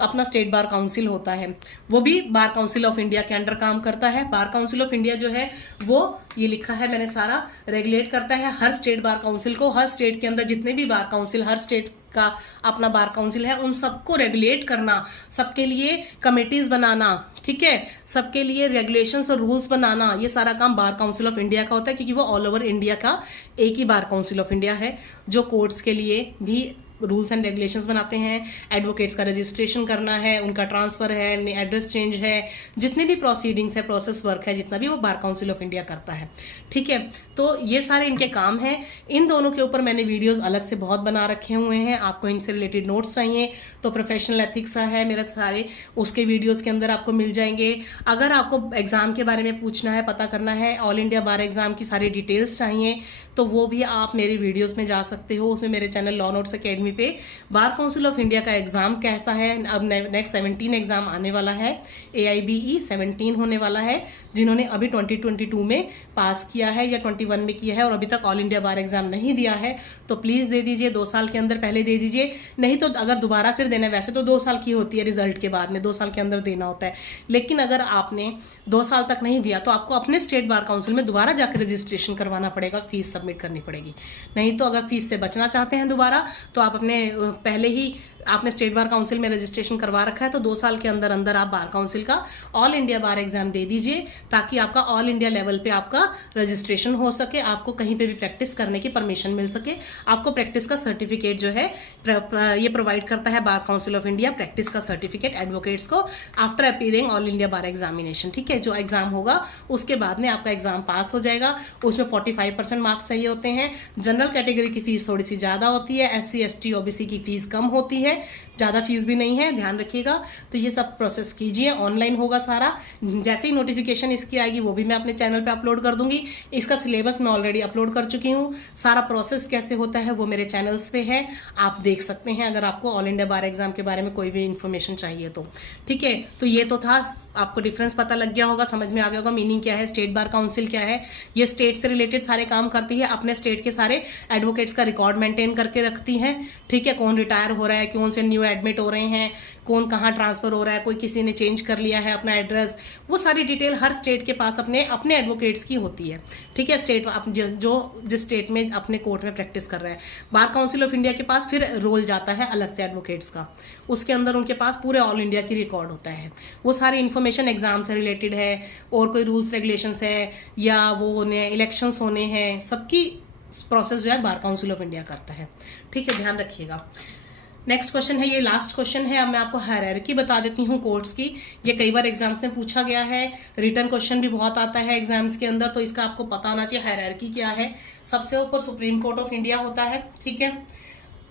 अपना स्टेट बार काउंसिल होता है, वो भी बार काउंसिल ऑफ इंडिया के अंडर काम करता है। बार काउंसिल ऑफ इंडिया जो है वो, ये लिखा है मैंने सारा, रेगुलेट करता है हर स्टेट बार काउंसिल को। हर स्टेट के अंदर जितने भी बार काउंसिल, हर स्टेट का अपना बार काउंसिल है, उन सबको रेगुलेट करना, सबके लिए कमेटीज बनाना, ठीक है, सबके लिए रेगुलेशंस और रूल्स बनाना, ये सारा काम बार काउंसिल ऑफ इंडिया का होता है, क्योंकि वो ऑल ओवर इंडिया का एक ही बार काउंसिल ऑफ इंडिया है जो कोर्ट्स के लिए भी रूल्स एंड रेगुलेशंस बनाते हैं। एडवोकेट्स का रजिस्ट्रेशन करना है, उनका ट्रांसफर है, एड्रेस चेंज है, जितने भी प्रोसीडिंग्स है, प्रोसेस वर्क है, जितना भी वो बार काउंसिल ऑफ इंडिया करता है, ठीक है। तो ये सारे इनके काम हैं। इन दोनों के ऊपर मैंने वीडियोस अलग से बहुत बना रखे हुए हैं। आपको इनसे रिलेटेड नोट्स चाहिए तो प्रोफेशनल एथिक्स है मेरा सारे, उसके वीडियोस के अंदर आपको मिल जाएंगे। अगर आपको एग्जाम के बारे में पूछना है, पता करना है, ऑल इंडिया बार एग्जाम की सारी डिटेल्स चाहिए, तो वो भी आप मेरे वीडियोस में जा सकते हो। उसमें मेरे channel law notes academy academy पे बार काउंसिल ऑफ इंडिया का एग्जाम कैसा है। अब नेक्स्ट 17 एग्जाम आने वाला है, AIBE 17 होने वाला है। जिन्होंने अभी 2022 में पास किया है या 21 में किया है और अभी तक ऑल इंडिया बार एग्जाम नहीं दिया है तो प्लीज दे दीजिए, 2 साल के अंदर पहले दे दीजिए। नहीं तो अगर दोबारा फिर देना है, वैसे तो 2 साल की होती है रिजल्ट के बाद में, 2 साल के अंदर देना होता है, लेकिन अगर आपने 2 साल तक नहीं दिया तो आपको अपने स्टेट बार काउंसिल में दोबारा जाकर रजिस्ट्रेशन करवाना पड़ेगा, फीस सबमिट करनी पड़ेगी। नहीं तो अगर फीस से बचना चाहते हैं दोबारा तो आप अपने पहले ही आपने स्टेट बार काउंसिल में रजिस्ट्रेशन करवा रखा है तो 2 साल के अंदर अंदर आप बार काउंसिल का ऑल इंडिया बार एग्जाम दे दीजिए, ताकि आपका ऑल इंडिया लेवल पे आपका रजिस्ट्रेशन हो सके, आपको कहीं पे भी प्रैक्टिस करने की परमिशन मिल सके। आपको प्रैक्टिस का सर्टिफिकेट जो है ये प्रोवाइड करता है bar council of India, practice का सर्टिफिकेट एडवोकेट्स को आफ्टर अपीयरिंग ऑल इंडिया बार एग्जामिनेशन। ठीक है, जो एग्जाम होगा उसके बाद में आपका एग्जाम पास हो जाएगा। उसमें 45% मार्क्स चाहिए होते हैं। जनरल कैटेगरी की फीस थोड़ी सी ज्यादा होती है, SC ST OBC की फीस कम होती है, ज्यादा फीस भी नहीं है, ध्यान रखिएगा। तो ये सब प्रोसेस कीजिए, ऑनलाइन होगा सारा। जैसे ही नोटिफिकेशन इसकी आएगी वो भी मैं अपने चैनल पे अपलोड कर दूंगी। इसका सिलेबस मैं ऑलरेडी अपलोड कर चुकी हूँ, सारा प्रोसेस कैसे होता है वो मेरे चैनल्स पे है, आप देख सकते हैं अगर आपको ऑल इंडिया बार एग्जाम के बारे में कोई भी इंफॉर्मेशन चाहिए तो। ठीक है, तो ये तो था, आपको डिफरेंस पता लग गया होगा, समझ में आ गया होगा मीनिंग क्या है, स्टेट बार काउंसिल क्या है। ये स्टेट से रिलेटेड सारे काम करती है, अपने स्टेट के सारे एडवोकेट्स का रिकॉर्ड मेंटेन करके रखती है। ठीक है, कौन रिटायर हो रहा है, कौन से न्यू एडमिट हो रहे हैं, कौन कहाँ ट्रांसफर हो रहा है, कोई किसी ने चेंज कर लिया है अपना एड्रेस, वो सारी डिटेल हर स्टेट के पास अपने अपने एडवोकेट्स की होती है। ठीक है, स्टेट जो जिस स्टेट में अपने कोर्ट में प्रैक्टिस कर रहा है, बार काउंसिल ऑफ इंडिया के पास फिर रोल जाता है अलग से एडवोकेट्स का, उसके अंदर उनके पास पूरे ऑल इंडिया की रिकॉर्ड होता है। वो सारी इन्फॉर्मेशन एग्जाम से रिलेटेड है और कोई रूल्स रेगुलेशंस है या वो होने इलेक्शंस होने हैं, सबकी प्रोसेस जो है बार काउंसिल ऑफ इंडिया करता है। ठीक है, ध्यान रखिएगा। नेक्स्ट क्वेश्चन है, ये लास्ट क्वेश्चन है। अब मैं आपको हायरार्की बता देती हूँ कोर्ट्स की। ये कई बार एग्जाम्स में पूछा गया है, रिटर्न क्वेश्चन भी बहुत आता है एग्जाम्स के अंदर, तो इसका आपको पता होना चाहिए हायरार्की क्या है। सबसे ऊपर सुप्रीम कोर्ट ऑफ इंडिया होता है। ठीक है,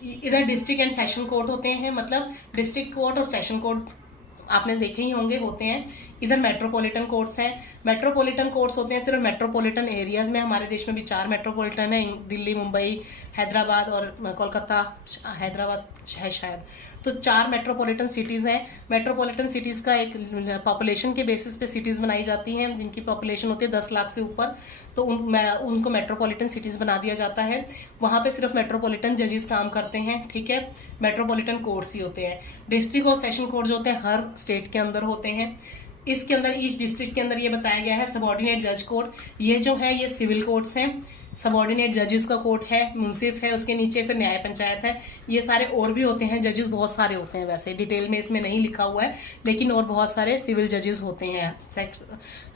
इधर डिस्ट्रिक्ट एंड सेशन कोर्ट होते हैं, मतलब डिस्ट्रिक्ट कोर्ट और सेशन कोर्ट आपने देखे ही होंगे होते हैं। इधर मेट्रोपॉलिटन कोर्ट्स हैं। मेट्रोपॉलिटन कोर्ट्स होते हैं सिर्फ मेट्रोपॉलिटन एरियाज में। हमारे देश में भी 4 मेट्रोपॉलिटन है, दिल्ली, मुंबई, हैदराबाद और कोलकाता, हैदराबाद है शायद। तो 4 मेट्रोपॉलिटन सिटीज़ हैं। मेट्रोपॉलिटन सिटीज़ का एक पॉपुलेशन के बेसिस पे सिटीज़ बनाई जाती हैं, जिनकी पॉपुलेशन होती है 10 लाख से ऊपर, तो उनको मेट्रोपॉलिटन सिटीज़ बना दिया जाता है। वहाँ पे सिर्फ मेट्रोपॉलिटन जजेस काम करते हैं। ठीक है, मेट्रोपॉलिटन कोर्ट्स ही होते हैं। डिस्ट्रिक्ट और सेशन कोर्ट जो होते हैं हर स्टेट के अंदर होते हैं। इसके अंदर ईच डिस्ट्रिक्ट के अंदर ये बताया गया है सबऑर्डिनेट जज कोर्ट, ये जो है ये सिविल कोर्ट्स हैं। सबऑर्डिनेट जजेस का कोर्ट है, मुंसिफ है, उसके नीचे फिर न्याय पंचायत है। ये सारे और भी होते हैं, जजेस बहुत सारे होते हैं, वैसे डिटेल में इसमें नहीं लिखा हुआ है, लेकिन और बहुत सारे सिविल जजेस होते हैं,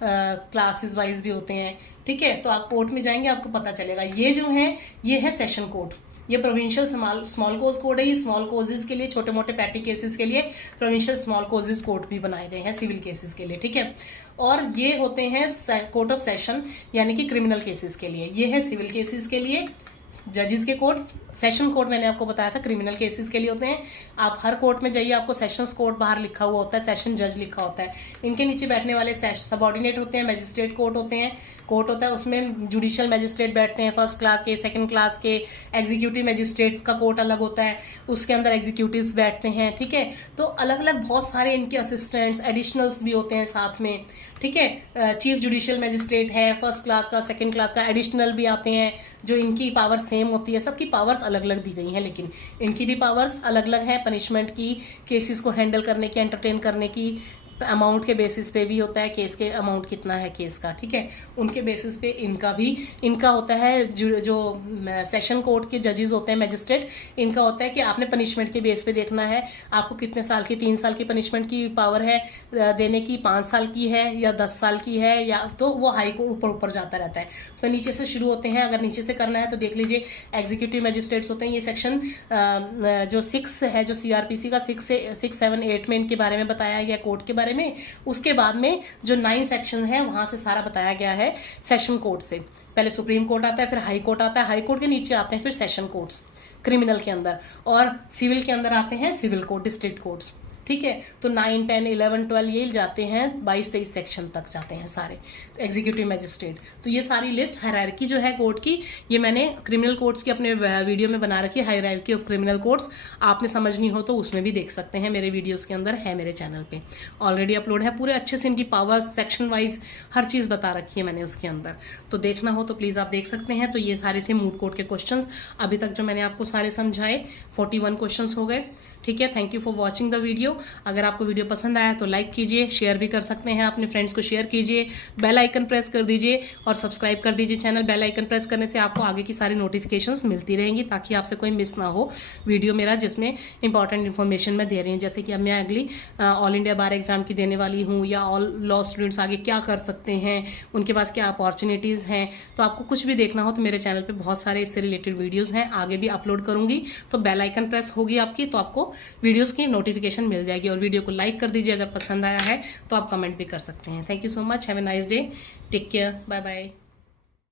क्लासेस वाइज भी होते हैं। ठीक है, तो आप कोर्ट में जाएंगे आपको पता चलेगा। ये जो है ये है सेशन कोर्ट, ये प्रोविंशियल स्मॉल कोज कोड है। ये स्मॉल कोजेस के लिए, छोटे मोटे पैटी केसेस के लिए प्रोविंशियल स्मॉल कोजेस कोर्ट भी बनाए गए हैं सिविल केसेस के लिए। ठीक है, और ये होते हैं कोर्ट ऑफ सेशन, यानी कि क्रिमिनल केसेस के लिए। ये है सिविल केसेस के लिए जजेस के कोर्ट। सेशन कोर्ट मैंने आपको बताया था क्रिमिनल केसेस के लिए होते हैं। आप हर कोर्ट में जाइए, आपको सेशंस कोर्ट बाहर लिखा हुआ होता है, सेशन जज लिखा होता है। इनके नीचे बैठने वाले सबऑर्डिनेट होते हैं, मैजिस्ट्रेट कोर्ट होते हैं, कोर्ट होता है, उसमें जुडिशियल मैजिस्ट्रेट बैठते हैं, फर्स्ट क्लास के, सेकंड क्लास के। एग्जीक्यूटिव मैजिस्ट्रेट का कोर्ट अलग होता है, उसके अंदर एग्जीक्यूटिव्स बैठते हैं। ठीक है, तो अलग अलग बहुत सारे इनके असिस्टेंट्स, एडिशनल्स भी होते हैं साथ में। ठीक है, चीफ जुडिशियल मैजिस्ट्रेट है फर्स्ट क्लास का, सेकंड क्लास का, एडिशनल भी आते हैं, जो इनकी पावर सेम होती है। सबकी पावर्स अलग अलग दी गई हैं, लेकिन इनकी भी पावर्स अलग अलग है। पनिशमेंट की, केसेस को हैंडल करने की, एंटरटेन करने की, अमाउंट के बेसिस पे भी होता है, केस के अमाउंट कितना है केस का। ठीक है, उनके बेसिस पे इनका होता है। जो सेशन कोर्ट के जजेस होते हैं, मैजिस्ट्रेट, इनका होता है कि आपने पनिशमेंट के बेस पे देखना है, आपको कितने साल की, 3 साल की पनिशमेंट की पावर है देने की, 5 साल की है या 10 साल की है, या तो वो हाई कोर्ट ऊपर जाता रहता है। तो नीचे से शुरू होते हैं। अगर नीचे से करना है तो देख लीजिए, एग्जीक्यूटिव मैजिस्ट्रेट्स होते हैं। ये सेक्शन जो 6 है, जो CRPC का 6 से 6, 7, 8 में इनके बारे में बताया गया कोर्ट के बारे में। उसके बाद में जो 9 सेक्शन है वहां से सारा बताया गया है सेशन कोर्ट से। पहले सुप्रीम कोर्ट आता है, फिर हाई कोर्ट आता है, हाई कोर्ट के नीचे आते हैं फिर सेशन कोर्ट्स क्रिमिनल के अंदर, और सिविल के अंदर आते हैं सिविल कोर्ट, डिस्ट्रिक्ट कोर्ट्स। ठीक है। तो 9, 10, 11, 12 ये जाते हैं 22-23 सेक्शन तक जाते हैं सारे एग्जीक्यूटिव मजिस्ट्रेट। तो ये सारी लिस्ट हायरार्की जो है कोर्ट की, ये मैंने क्रिमिनल कोर्ट्स की अपने वीडियो में बना रखी है, हायरार्की ऑफ क्रिमिनल कोर्ट्स। आपने समझनी हो तो उसमें भी देख सकते हैं, मेरे वीडियोस के अंदर है, मेरे चैनल पे ऑलरेडी अपलोड है। पूरे अच्छे से इनकी पावर सेक्शन वाइज हर चीज़ बता रखी है मैंने उसके अंदर, तो देखना हो तो प्लीज़ आप देख सकते हैं। तो ये सारे थे मूट कोर्ट के क्वेश्चंस अभी तक जो मैंने आपको सारे समझाए। 41 क्वेश्चंस हो गए, ठीक है। Thank you for watching the video. अगर आपको वीडियो पसंद आया तो लाइक कीजिए, शेयर भी कर सकते हैं, अपने फ्रेंड्स को शेयर कीजिए, बेल आइकन प्रेस कर दीजिए और सब्सक्राइब कर दीजिए चैनल। बेल आइकन प्रेस करने से आपको आगे की सारी नोटिफिकेशंस मिलती रहेंगी, ताकि आपसे कोई मिस ना हो वीडियो मेरा जिसमें इंपॉर्टेंट इन्फॉर्मेशन मैं दे रही हूँ। जैसे कि अब मैं अगली ऑल इंडिया बार एग्जाम की देने वाली हूँ, या ऑल लॉ स्टूडेंट्स आगे क्या कर सकते हैं, उनके पास क्या अपॉर्चुनिटीज़ हैं। तो आपको कुछ भी देखना हो तो मेरे चैनल पे बहुत सारे इससे रिलेटेड वीडियोस हैं, आगे भी अपलोड करूंगी। तो बेल आइकन प्रेस होगी आपकी तो आपको वीडियोस की नोटिफिकेशन मिल जाएगी। और वीडियो को लाइक कर दीजिए, अगर पसंद आया है तो आप कमेंट भी कर सकते हैं। Thank you so much, have a nice day, take care, bye bye.